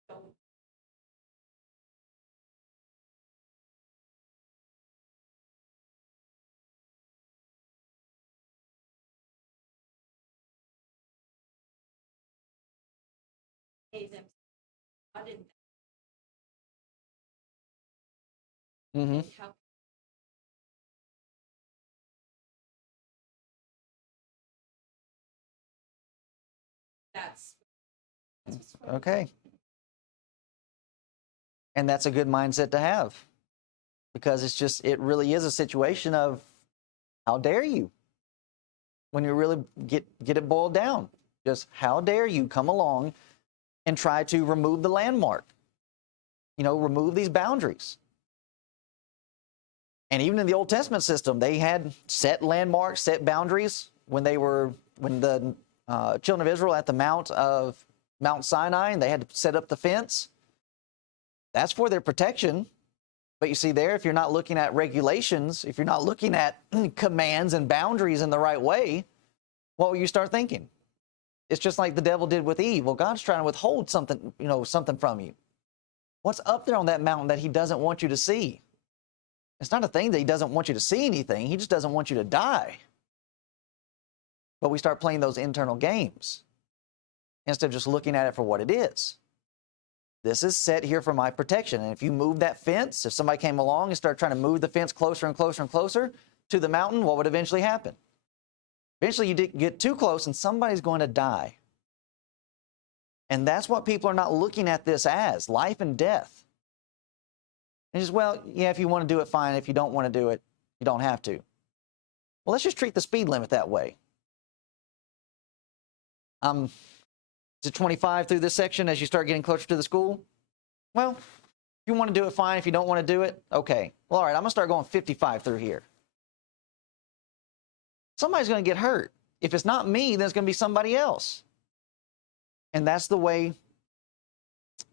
don't pay them. I didn't. Mm-hmm. How that's what's swirling. Okay. And that's a good mindset to have, because it's just, it really is a situation of how dare you, when you really get it boiled down. Just how dare you come along and try to remove the landmark, remove these boundaries. And even in the Old Testament system, they had set landmarks, set boundaries when the children of Israel at the Mount Sinai, and they had to set up the fence. That's for their protection. But you see there, if you're not looking at regulations, if you're not looking at commands and boundaries in the right way, what will you start thinking? It's just like the devil did with Eve. Well, God's trying to withhold something, something from you. What's up there on that mountain that he doesn't want you to see? It's not a thing that he doesn't want you to see anything. He just doesn't want you to die. But we start playing those internal games. instead of just looking at it for what it is. This is set here for my protection. And if you move that fence, if somebody came along and started trying to move the fence closer and closer and closer to the mountain, what would eventually happen? Eventually you get too close and somebody's going to die. And that's what people are not looking at this as, life and death. And just, well, yeah, if you want to do it, fine. If you don't want to do it, you don't have to. Well, let's just treat the speed limit that way. Is it 25 through this section as you start getting closer to the school? Well, if you want to do it, fine. If you don't want to do it, okay. Well, all right, I'm going to start going 55 through here. Somebody's going to get hurt. If it's not me, then it's going to be somebody else. And that's the way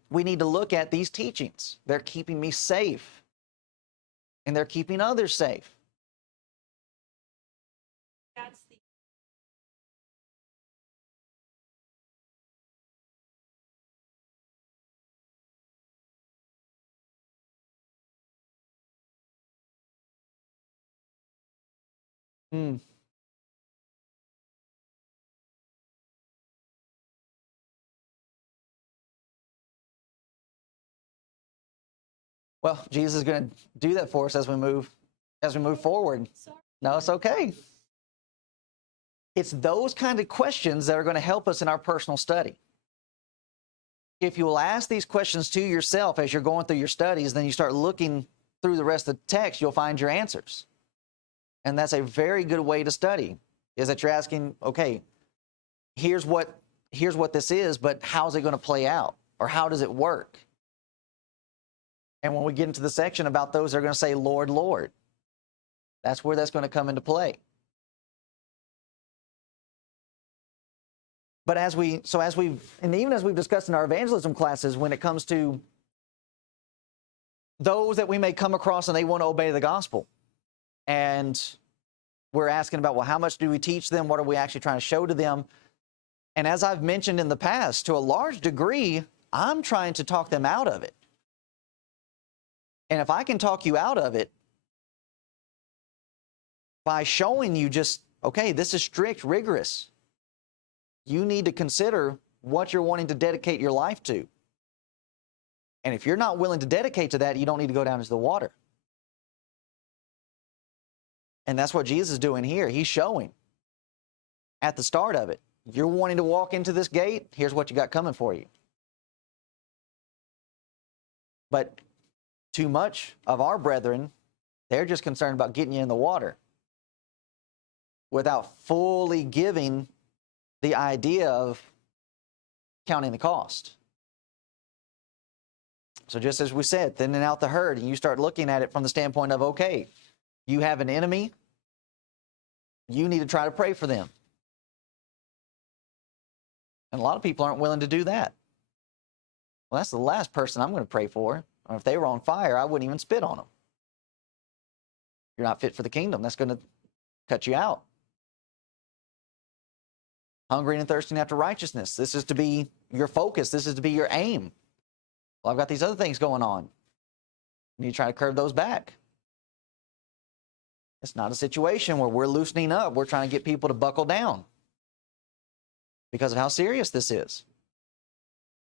we need to look at these teachings. They're keeping me safe. And they're keeping others safe. That's the Hmm. Well, Jesus is going to do that for us as we move forward. sorry. No, it's okay. It's those kind of questions that are going to help us in our personal study. If you will ask these questions to yourself as you're going through your studies, then you start looking through the rest of the text, you'll find your answers. And that's a very good way to study, is that you're asking, okay, here's what this is, but how's it going to play out? Or how does it work? And when we get into the section about those, they're going to say, Lord, Lord. That's where that's going to come into play. But even as we've discussed in our evangelism classes, when it comes to those that we may come across and they want to obey the gospel, and we're asking about, well, how much do we teach them? What are we actually trying to show to them? And as I've mentioned in the past, to a large degree, I'm trying to talk them out of it. And if I can talk you out of it by showing you just, okay, this is strict, rigorous. You need to consider what you're wanting to dedicate your life to. And if you're not willing to dedicate to that, you don't need to go down into the water. And that's what Jesus is doing here. He's showing at the start of it. You're wanting to walk into this gate, here's what you got coming for you. But too much of our brethren, they're just concerned about getting you in the water without fully giving the idea of counting the cost. So just as we said, thinning out the herd, and you start looking at it from the standpoint of, okay, you have an enemy, you need to try to pray for them. And a lot of people aren't willing to do that. Well, that's the last person I'm going to pray for. Or if they were on fire, I wouldn't even spit on them. You're not fit for the kingdom. That's going to cut you out. Hungry and thirsting after righteousness. This is to be your focus. This is to be your aim. Well, I've got these other things going on. You need to try to curb those back. It's not a situation where we're loosening up. We're trying to get people to buckle down because of how serious this is.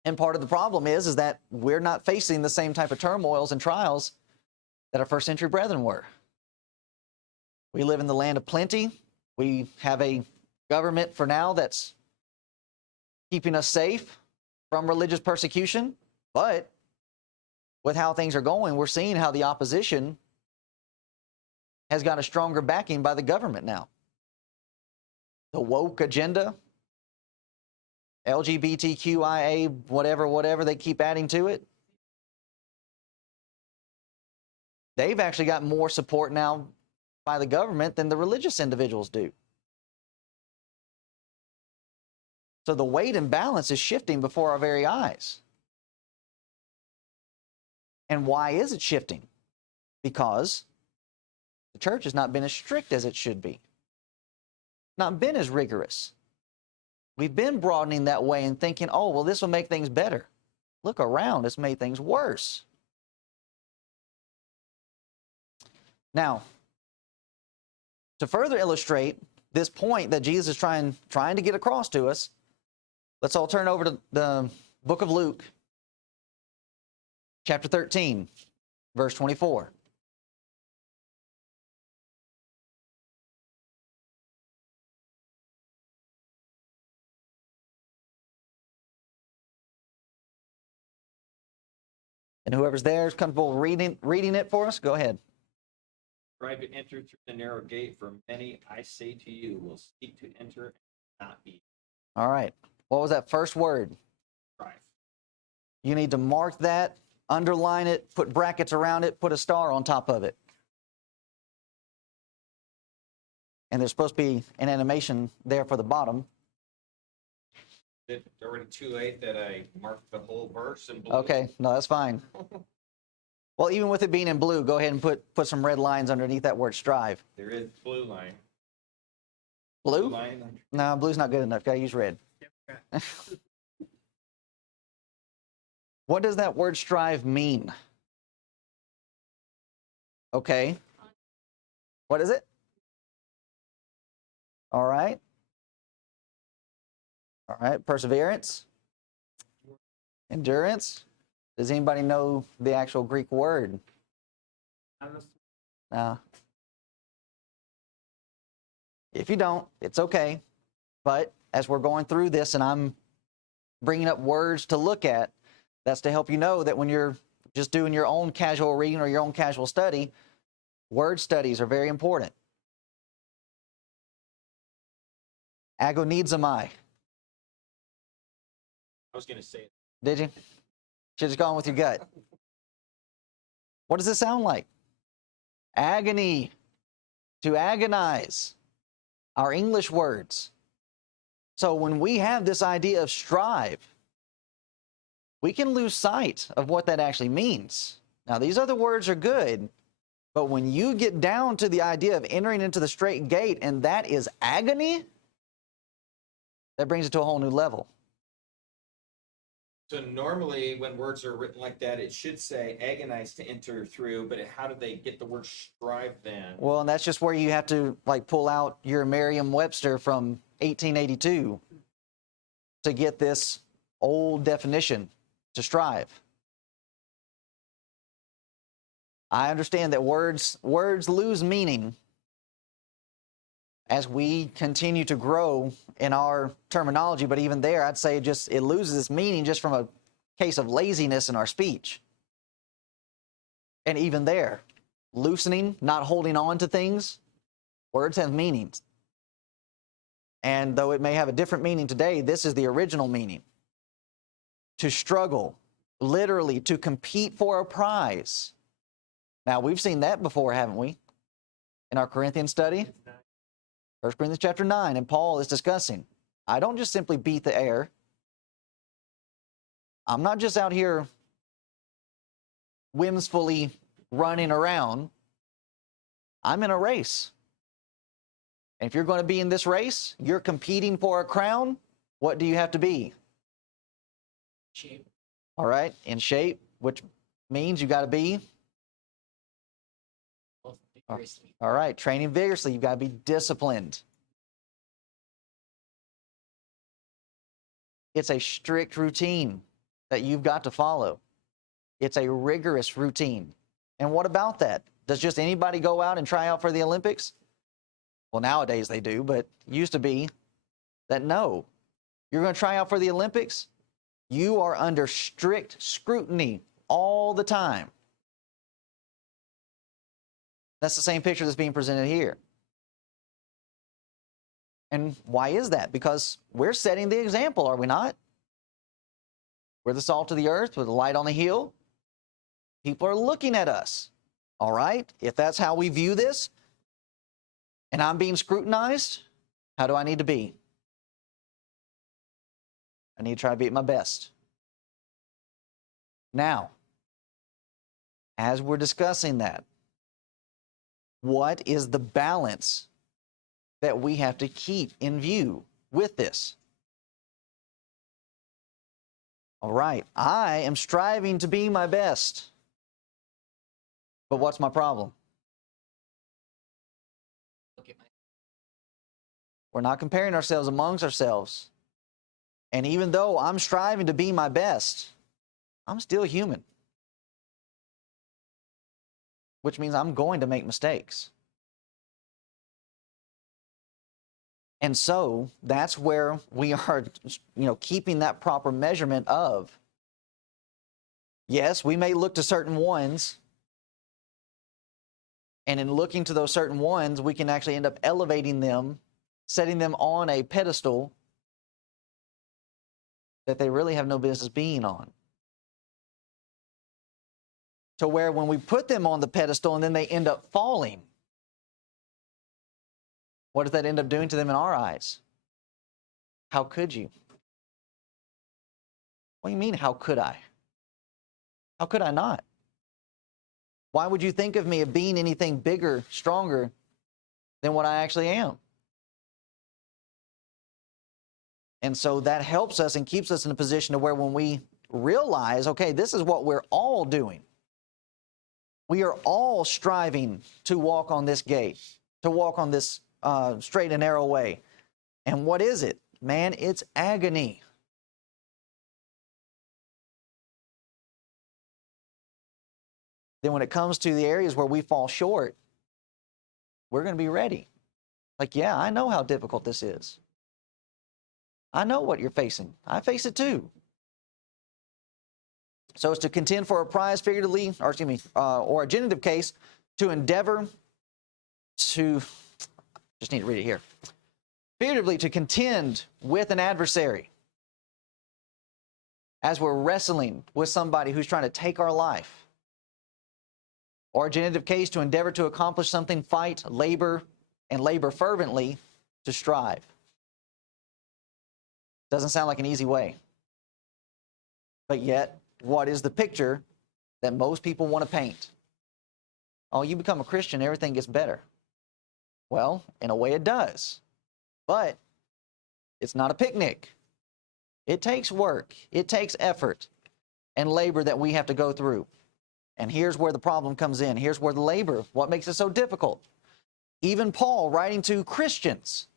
And part of the problem is that we're not facing the same type of turmoils and trials that our first century brethren were. We live in the land of plenty. We have a government for now that's keeping us safe from religious persecution. But with how things are going, we're seeing how the opposition has got a stronger backing by the government now. The woke agenda, LGBTQIA, whatever they keep adding to it. They've actually got more support now by the government than the religious individuals do. So the weight and balance is shifting before our very eyes. And why is it shifting? Because the church has not been as strict as it should be. Not been as rigorous. We've been broadening that way and thinking, oh, well, this will make things better. Look around, it's made things worse. Now, to further illustrate this point that Jesus is trying to get across to us, Let's all turn over to the book of Luke, chapter 13, verse 24. And whoever's there is comfortable reading it for us, go ahead. Strive to enter through the narrow gate, for many, I say to you, will seek to enter and not be. All right. What was that first word? Strive. You need to mark that, underline it, put brackets around it, put a star on top of it. And there's supposed to be an animation there for the bottom. Is it already too late that I marked the whole verse in blue? Okay, no, that's fine. Well, even with it being in blue, go ahead and put some red lines underneath that word strive. There is blue line. Blue? Line. No, blue's not good enough. Gotta use red. What does that word strive mean? Okay. What is it? All right. All right. Perseverance. Endurance. Does anybody know the actual Greek word? No. If you don't, it's okay. But as we're going through this and I'm bringing up words to look at, that's to help you know that when you're just doing your own casual reading or your own casual study, word studies are very important. Agonizomai. I was going to say it. Did you? Should have gone with your gut. What does it sound like? Agony. To agonize. Our English words. So when we have this idea of strive, we can lose sight of what that actually means. Now, these other words are good, but when you get down to the idea of entering into the straight gate, and that is agony, that brings it to a whole new level. So normally when words are written like that, it should say agonize to enter through, but how do they get the word strive then? Well, and that's just where you have to like pull out your Merriam-Webster from 1882 to get this old definition to strive. I understand that words lose meaning as we continue to grow in our terminology, but even there, I'd say it loses its meaning just from a case of laziness in our speech. And even there, loosening, not holding on to things, words have meanings. And though it may have a different meaning today, this is the original meaning. To struggle, literally to compete for a prize. Now, we've seen that before, haven't we? In our Corinthian study. 1 Corinthians chapter 9, and Paul is discussing, I don't just simply beat the air. I'm not just out here whimsically running around. I'm in a race. And if you're going to be in this race, you're competing for a crown, what do you have to be? Shape. All right, in shape, which means you got to be. Both vigorously. All right, training vigorously. You've got to be disciplined. It's a strict routine that you've got to follow. It's a rigorous routine. And what about that? Does just anybody go out and try out for the Olympics? Well, nowadays they do, but it used to be that no. You're going to try out for the Olympics? You are under strict scrutiny all the time. That's the same picture that's being presented here. And why is that? Because we're setting the example, are we not? We're the salt of the earth, we're the light on the hill. People are looking at us. All right? If that's how we view this, and I'm being scrutinized, how do I need to be? I need to try to be at my best. Now, as we're discussing that, what is the balance that we have to keep in view with this? All right, I am striving to be my best. But what's my problem? Look at my We're not comparing ourselves amongst ourselves. And even though I'm striving to be my best, I'm still human. Which means I'm going to make mistakes. And so that's where we are, keeping that proper measurement of, yes, we may look to certain ones, and in looking to those certain ones, we can actually end up elevating them, setting them on a pedestal that they really have no business being on. To where when we put them on the pedestal and then they end up falling, what does that end up doing to them in our eyes? How could you? What do you mean, how could I? How could I not? Why would you think of me as being anything bigger, stronger than what I actually am? And so that helps us and keeps us in a position to where when we realize, okay, this is what we're all doing. We are all striving to walk on this gate, to walk on this straight and narrow way. And what is it? Man, it's agony. Then when it comes to the areas where we fall short, we're going to be ready. Like, yeah, I know how difficult this is. I know what you're facing. I face it too. So it's to contend for a prize figuratively, or a genitive case, to endeavor to, just need to read it here. Figuratively, to contend with an adversary as we're wrestling with somebody who's trying to take our life. Or a genitive case, to endeavor to accomplish something, fight, labor, and labor fervently to strive. Doesn't sound like an easy way. But yet, what is the picture that most people want to paint? Oh, you become a Christian, everything gets better. Well, in a way it does. But it's not a picnic. It takes work. It takes effort and labor that we have to go through. And here's where the problem comes in. Here's where the labor, what makes it so difficult. Even Paul, writing to Christians,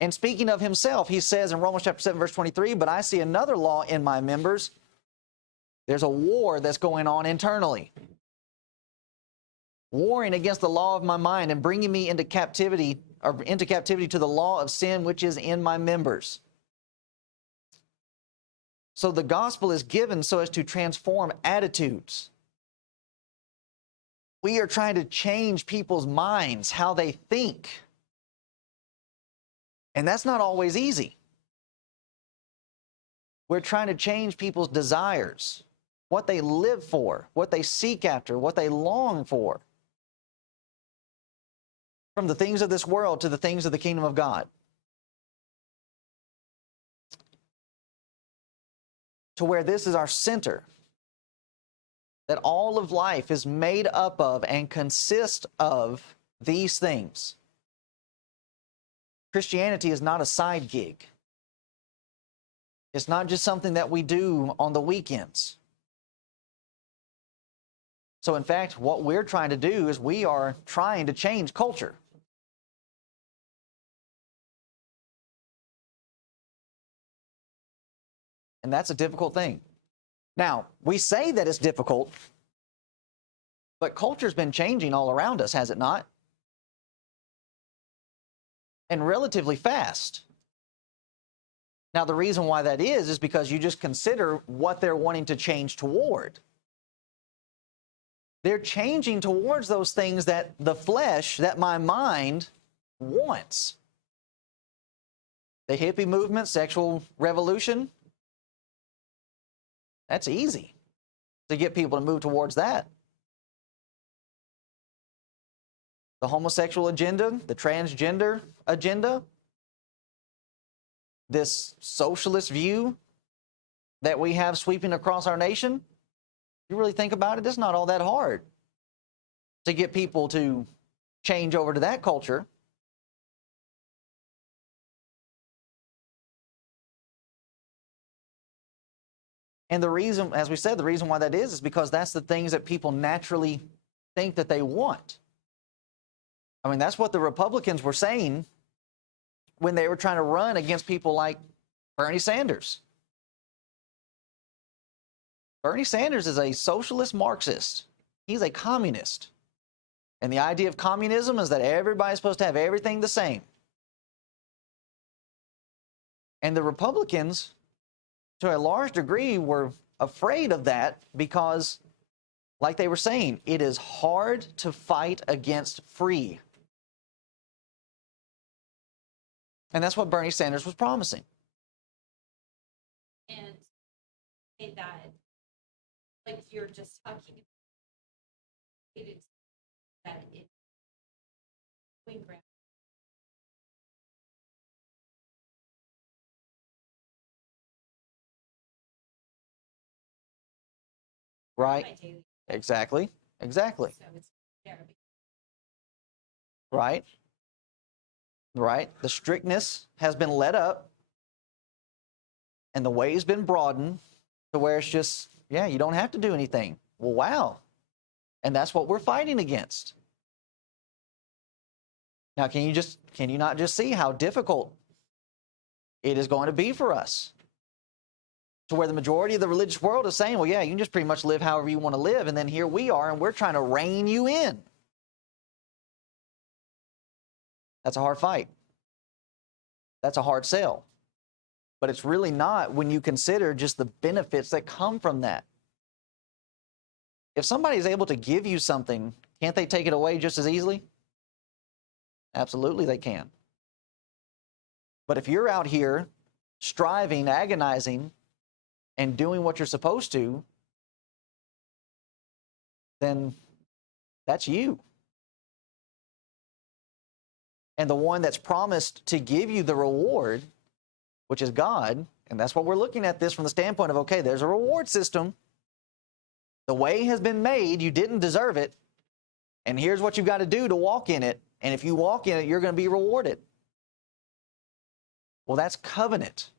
and speaking of himself, he says in Romans chapter 7, verse 23, but I see another law in my members. There's a war that's going on internally. Warring against the law of my mind and bringing me into captivity to the law of sin which is in my members. So the gospel is given so as to transform attitudes. We are trying to change people's minds, how they think. And that's not always easy. We're trying to change people's desires, what they live for, what they seek after, what they long for. From the things of this world to the things of the kingdom of God. To where this is our center. That all of life is made up of and consists of these things. Christianity is not a side gig. It's not just something that we do on the weekends. So in fact, what we're trying to do is we are trying to change culture. And that's a difficult thing. Now, we say that it's difficult, but culture's been changing all around us, has it not? And relatively fast. Now, the reason why that is because you just consider what they're wanting to change toward. They're changing towards those things that the flesh, that my mind wants. The hippie movement, sexual revolution, that's easy to get people to move towards that. The homosexual agenda, the transgender agenda, this socialist view that we have sweeping across our nation, if you really think about it, it's not all that hard to get people to change over to that culture. And the reason, as we said, the reason why that is because that's the things that people naturally think that they want. I mean, that's what the Republicans were saying when they were trying to run against people like Bernie Sanders. Bernie Sanders is a socialist Marxist. He's a communist. And the idea of communism is that everybody's supposed to have everything the same. And the Republicans, to a large degree, were afraid of that because, like they were saying, it is hard to fight against free. And that's what Bernie Sanders was promising. And say that, like you're just talking, it is that it's going ground. Right? My daily, Exactly. Exactly. so it's there. Right? Right? The strictness has been let up and the way's been broadened to where it's just, yeah, you don't have to do anything. Well, wow. And that's what we're fighting against. Now, can you not just see how difficult it is going to be for us? To where the majority of the religious world is saying, well, yeah, you can just pretty much live however you want to live. And then here we are, and we're trying to rein you in. That's a hard fight. That's a hard sell. But it's really not when you consider just the benefits that come from that. If somebody is able to give you something, can't they take it away just as easily? Absolutely, they can. But if you're out here striving, agonizing, and doing what you're supposed to, then that's you. And the one that's promised to give you the reward, which is God, and that's what we're looking at this from the standpoint of, okay, there's a reward system. The way has been made, you didn't deserve it, and here's what you've got to do to walk in it, and if you walk in it, you're going to be rewarded. Well, that's covenant.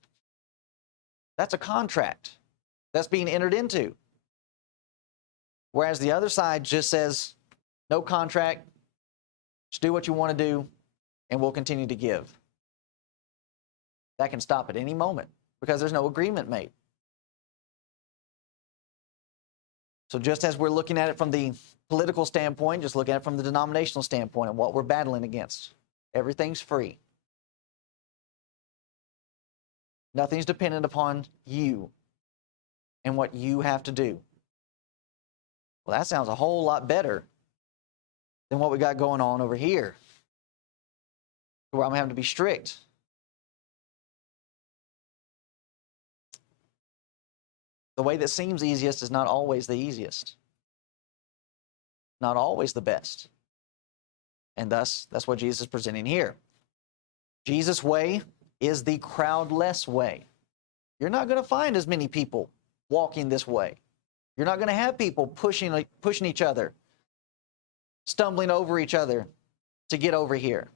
That's a contract that's being entered into. Whereas the other side just says, no contract, just do what you want to do, and we'll continue to give. That can stop at any moment because there's no agreement made. So just as we're looking at it from the political standpoint, just look at it from the denominational standpoint and what we're battling against. Everything's free. Nothing's dependent upon you and what you have to do. Well, that sounds a whole lot better than what we got going on over here, where I'm having to be strict. The way that seems easiest is not always the easiest, not always the best. And thus, that's what Jesus is presenting here. Jesus' way is the crowdless way. You're not going to find as many people walking this way. You're not going to have people pushing each other, stumbling over each other to get over here,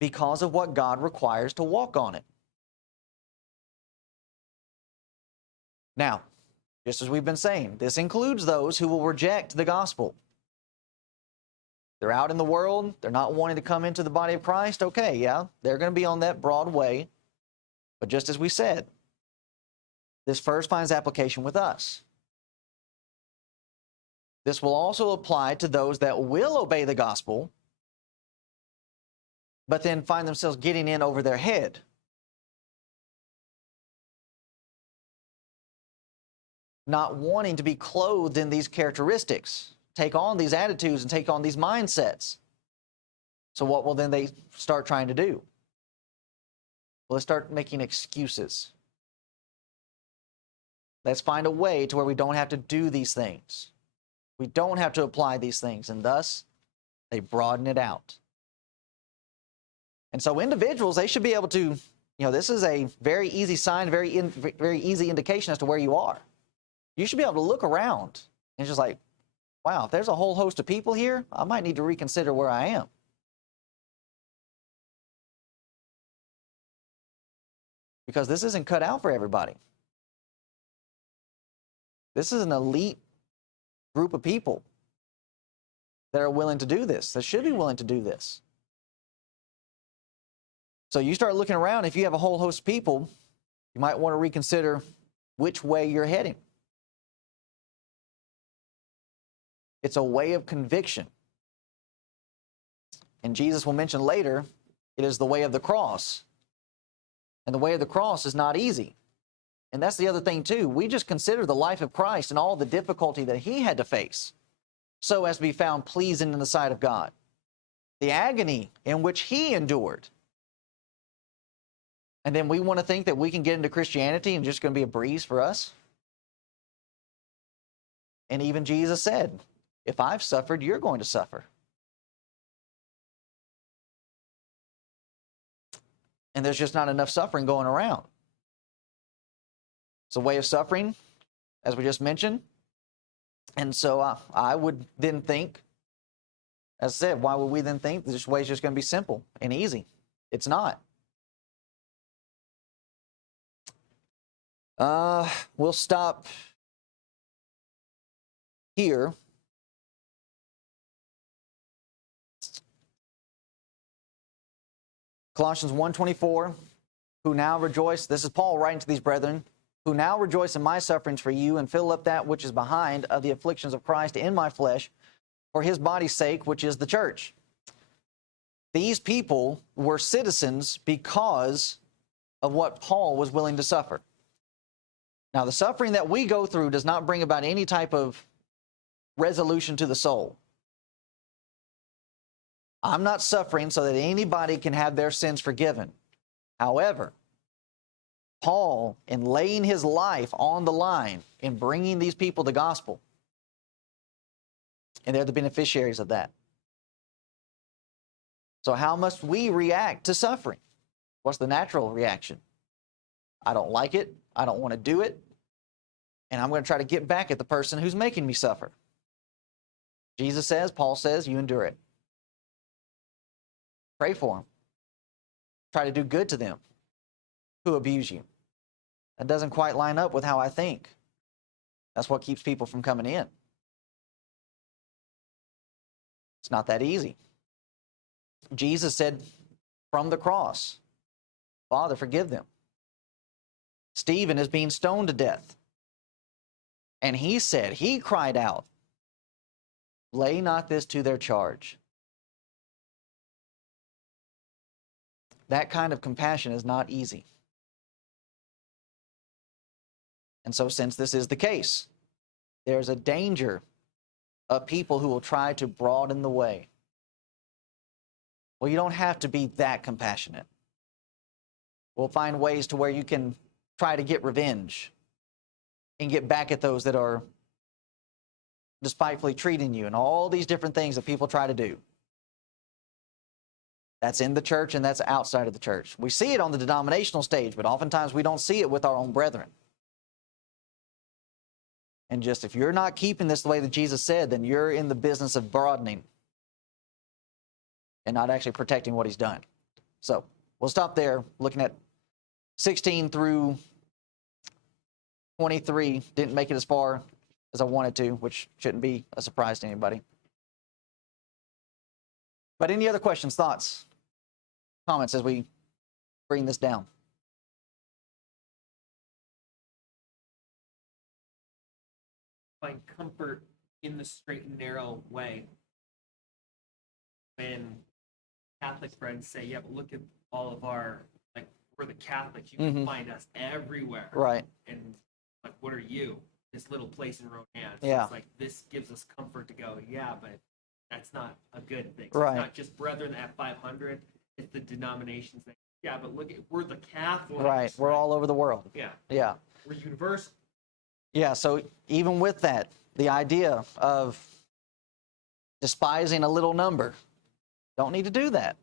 because of what God requires to walk on it. Now, just as we've been saying, this includes those who will reject the gospel. They're out in the world, they're not wanting to come into the body of Christ. Okay, yeah, they're going to be on that broad way. But just as we said, this first finds application with us. This will also apply to those that will obey the gospel, but then find themselves getting in over their head. Not wanting to be clothed in these characteristics, take on these attitudes and take on these mindsets. So what will then they start trying to do? Well, let's start making excuses. Let's find a way to where we don't have to do these things. We don't have to apply these things, and thus they broaden it out. And so individuals, they should be able to, this is a very easy sign, very easy indication as to where you are. You should be able to look around and just like, wow, if there's a whole host of people here, I might need to reconsider where I am. Because this isn't cut out for everybody. This is an elite group of people that are willing to do this, that should be willing to do this. So you start looking around, if you have a whole host of people, you might want to reconsider which way you're heading. It's a way of conviction. And Jesus will mention later, it is the way of the cross. And the way of the cross is not easy. And that's the other thing too. We just consider the life of Christ and all the difficulty that he had to face so as to be found pleasing in the sight of God. The agony in which he endured. And then we want to think that we can get into Christianity and just going to be a breeze for us. And even Jesus said, if I've suffered, you're going to suffer. And there's just not enough suffering going around. It's a way of suffering, as we just mentioned. And so I would then think, as I said, why would we then think this way is just going to be simple and easy? It's not. We'll stop here. Colossians 1:24, who now rejoice, this is Paul writing to these brethren, who now rejoice in my sufferings for you and fill up that which is behind of the afflictions of Christ in my flesh for his body's sake, which is the church. These people were citizens because of what Paul was willing to suffer. Now, the suffering that we go through does not bring about any type of resolution to the soul. I'm not suffering so that anybody can have their sins forgiven. However, Paul, in laying his life on the line, in bringing these people the gospel, and they're the beneficiaries of that. So how must we react to suffering? What's the natural reaction? I don't like it. I don't want to do it. And I'm going to try to get back at the person who's making me suffer. Jesus says, Paul says, you endure it. Pray for them. Try to do good to them who abuse you. That doesn't quite line up with how I think. That's what keeps people from coming in. It's not that easy. Jesus said from the cross, Father, forgive them. Stephen is being stoned to death. And he said, he cried out, lay not this to their charge. That kind of compassion is not easy. And so since this is the case, there's a danger of people who will try to broaden the way. Well, you don't have to be that compassionate. We'll find ways to where you can try to get revenge and get back at those that are despitefully treating you and all these different things that people try to do. That's in the church and that's outside of the church. We see it on the denominational stage, but oftentimes we don't see it with our own brethren. And just if you're not keeping this the way that Jesus said, then you're in the business of broadening and not actually protecting what he's done. So we'll stop there, looking at 16 through 23. Didn't make it as far as I wanted to, which shouldn't be a surprise to anybody. But any other questions, thoughts, comments as we bring this down? Find comfort in the straight and narrow way. When Catholic friends say, yeah, but look at all of our, like, we're the Catholics, you can find us everywhere. Right. And, like, what are you? This little place in Rohan. So Yeah. it's like, this gives us comfort to go, yeah, but that's not a good thing. Right. It's not just brethren at 500, it's the denominations that, yeah, but look, we're the Catholics. Right. We're all over the world. Yeah. Yeah. We're universal. Yeah, so even with that, the idea of despising a little number, don't need to do that.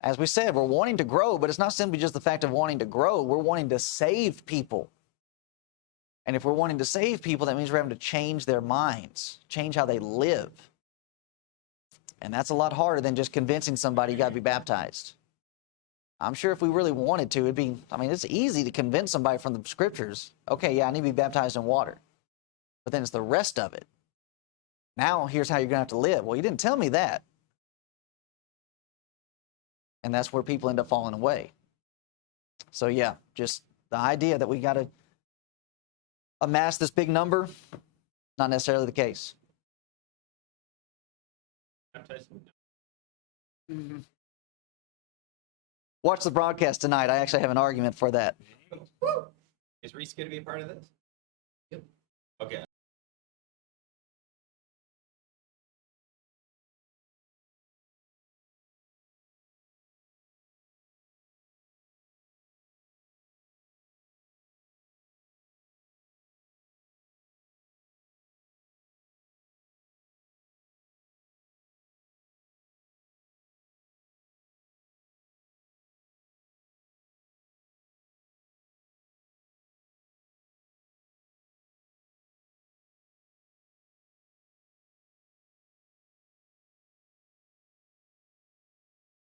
As we said, we're wanting to grow, but it's not simply just the fact of wanting to grow. We're wanting to save people. And if we're wanting to save people, that means we're having to change their minds, change how they live. And that's a lot harder than just convincing somebody you got to be baptized. I'm sure if we really wanted to, it's easy to convince somebody from the scriptures, okay, yeah, I need to be baptized in water. But then it's the rest of it. Now, here's how you're going to have to live. Well, you didn't tell me that. And that's where people end up falling away. So yeah, just the idea that we got to amass this big number, not necessarily the case. Watch the broadcast tonight. I actually have an argument for that. Is Reese going to be a part of this? Yep. Okay.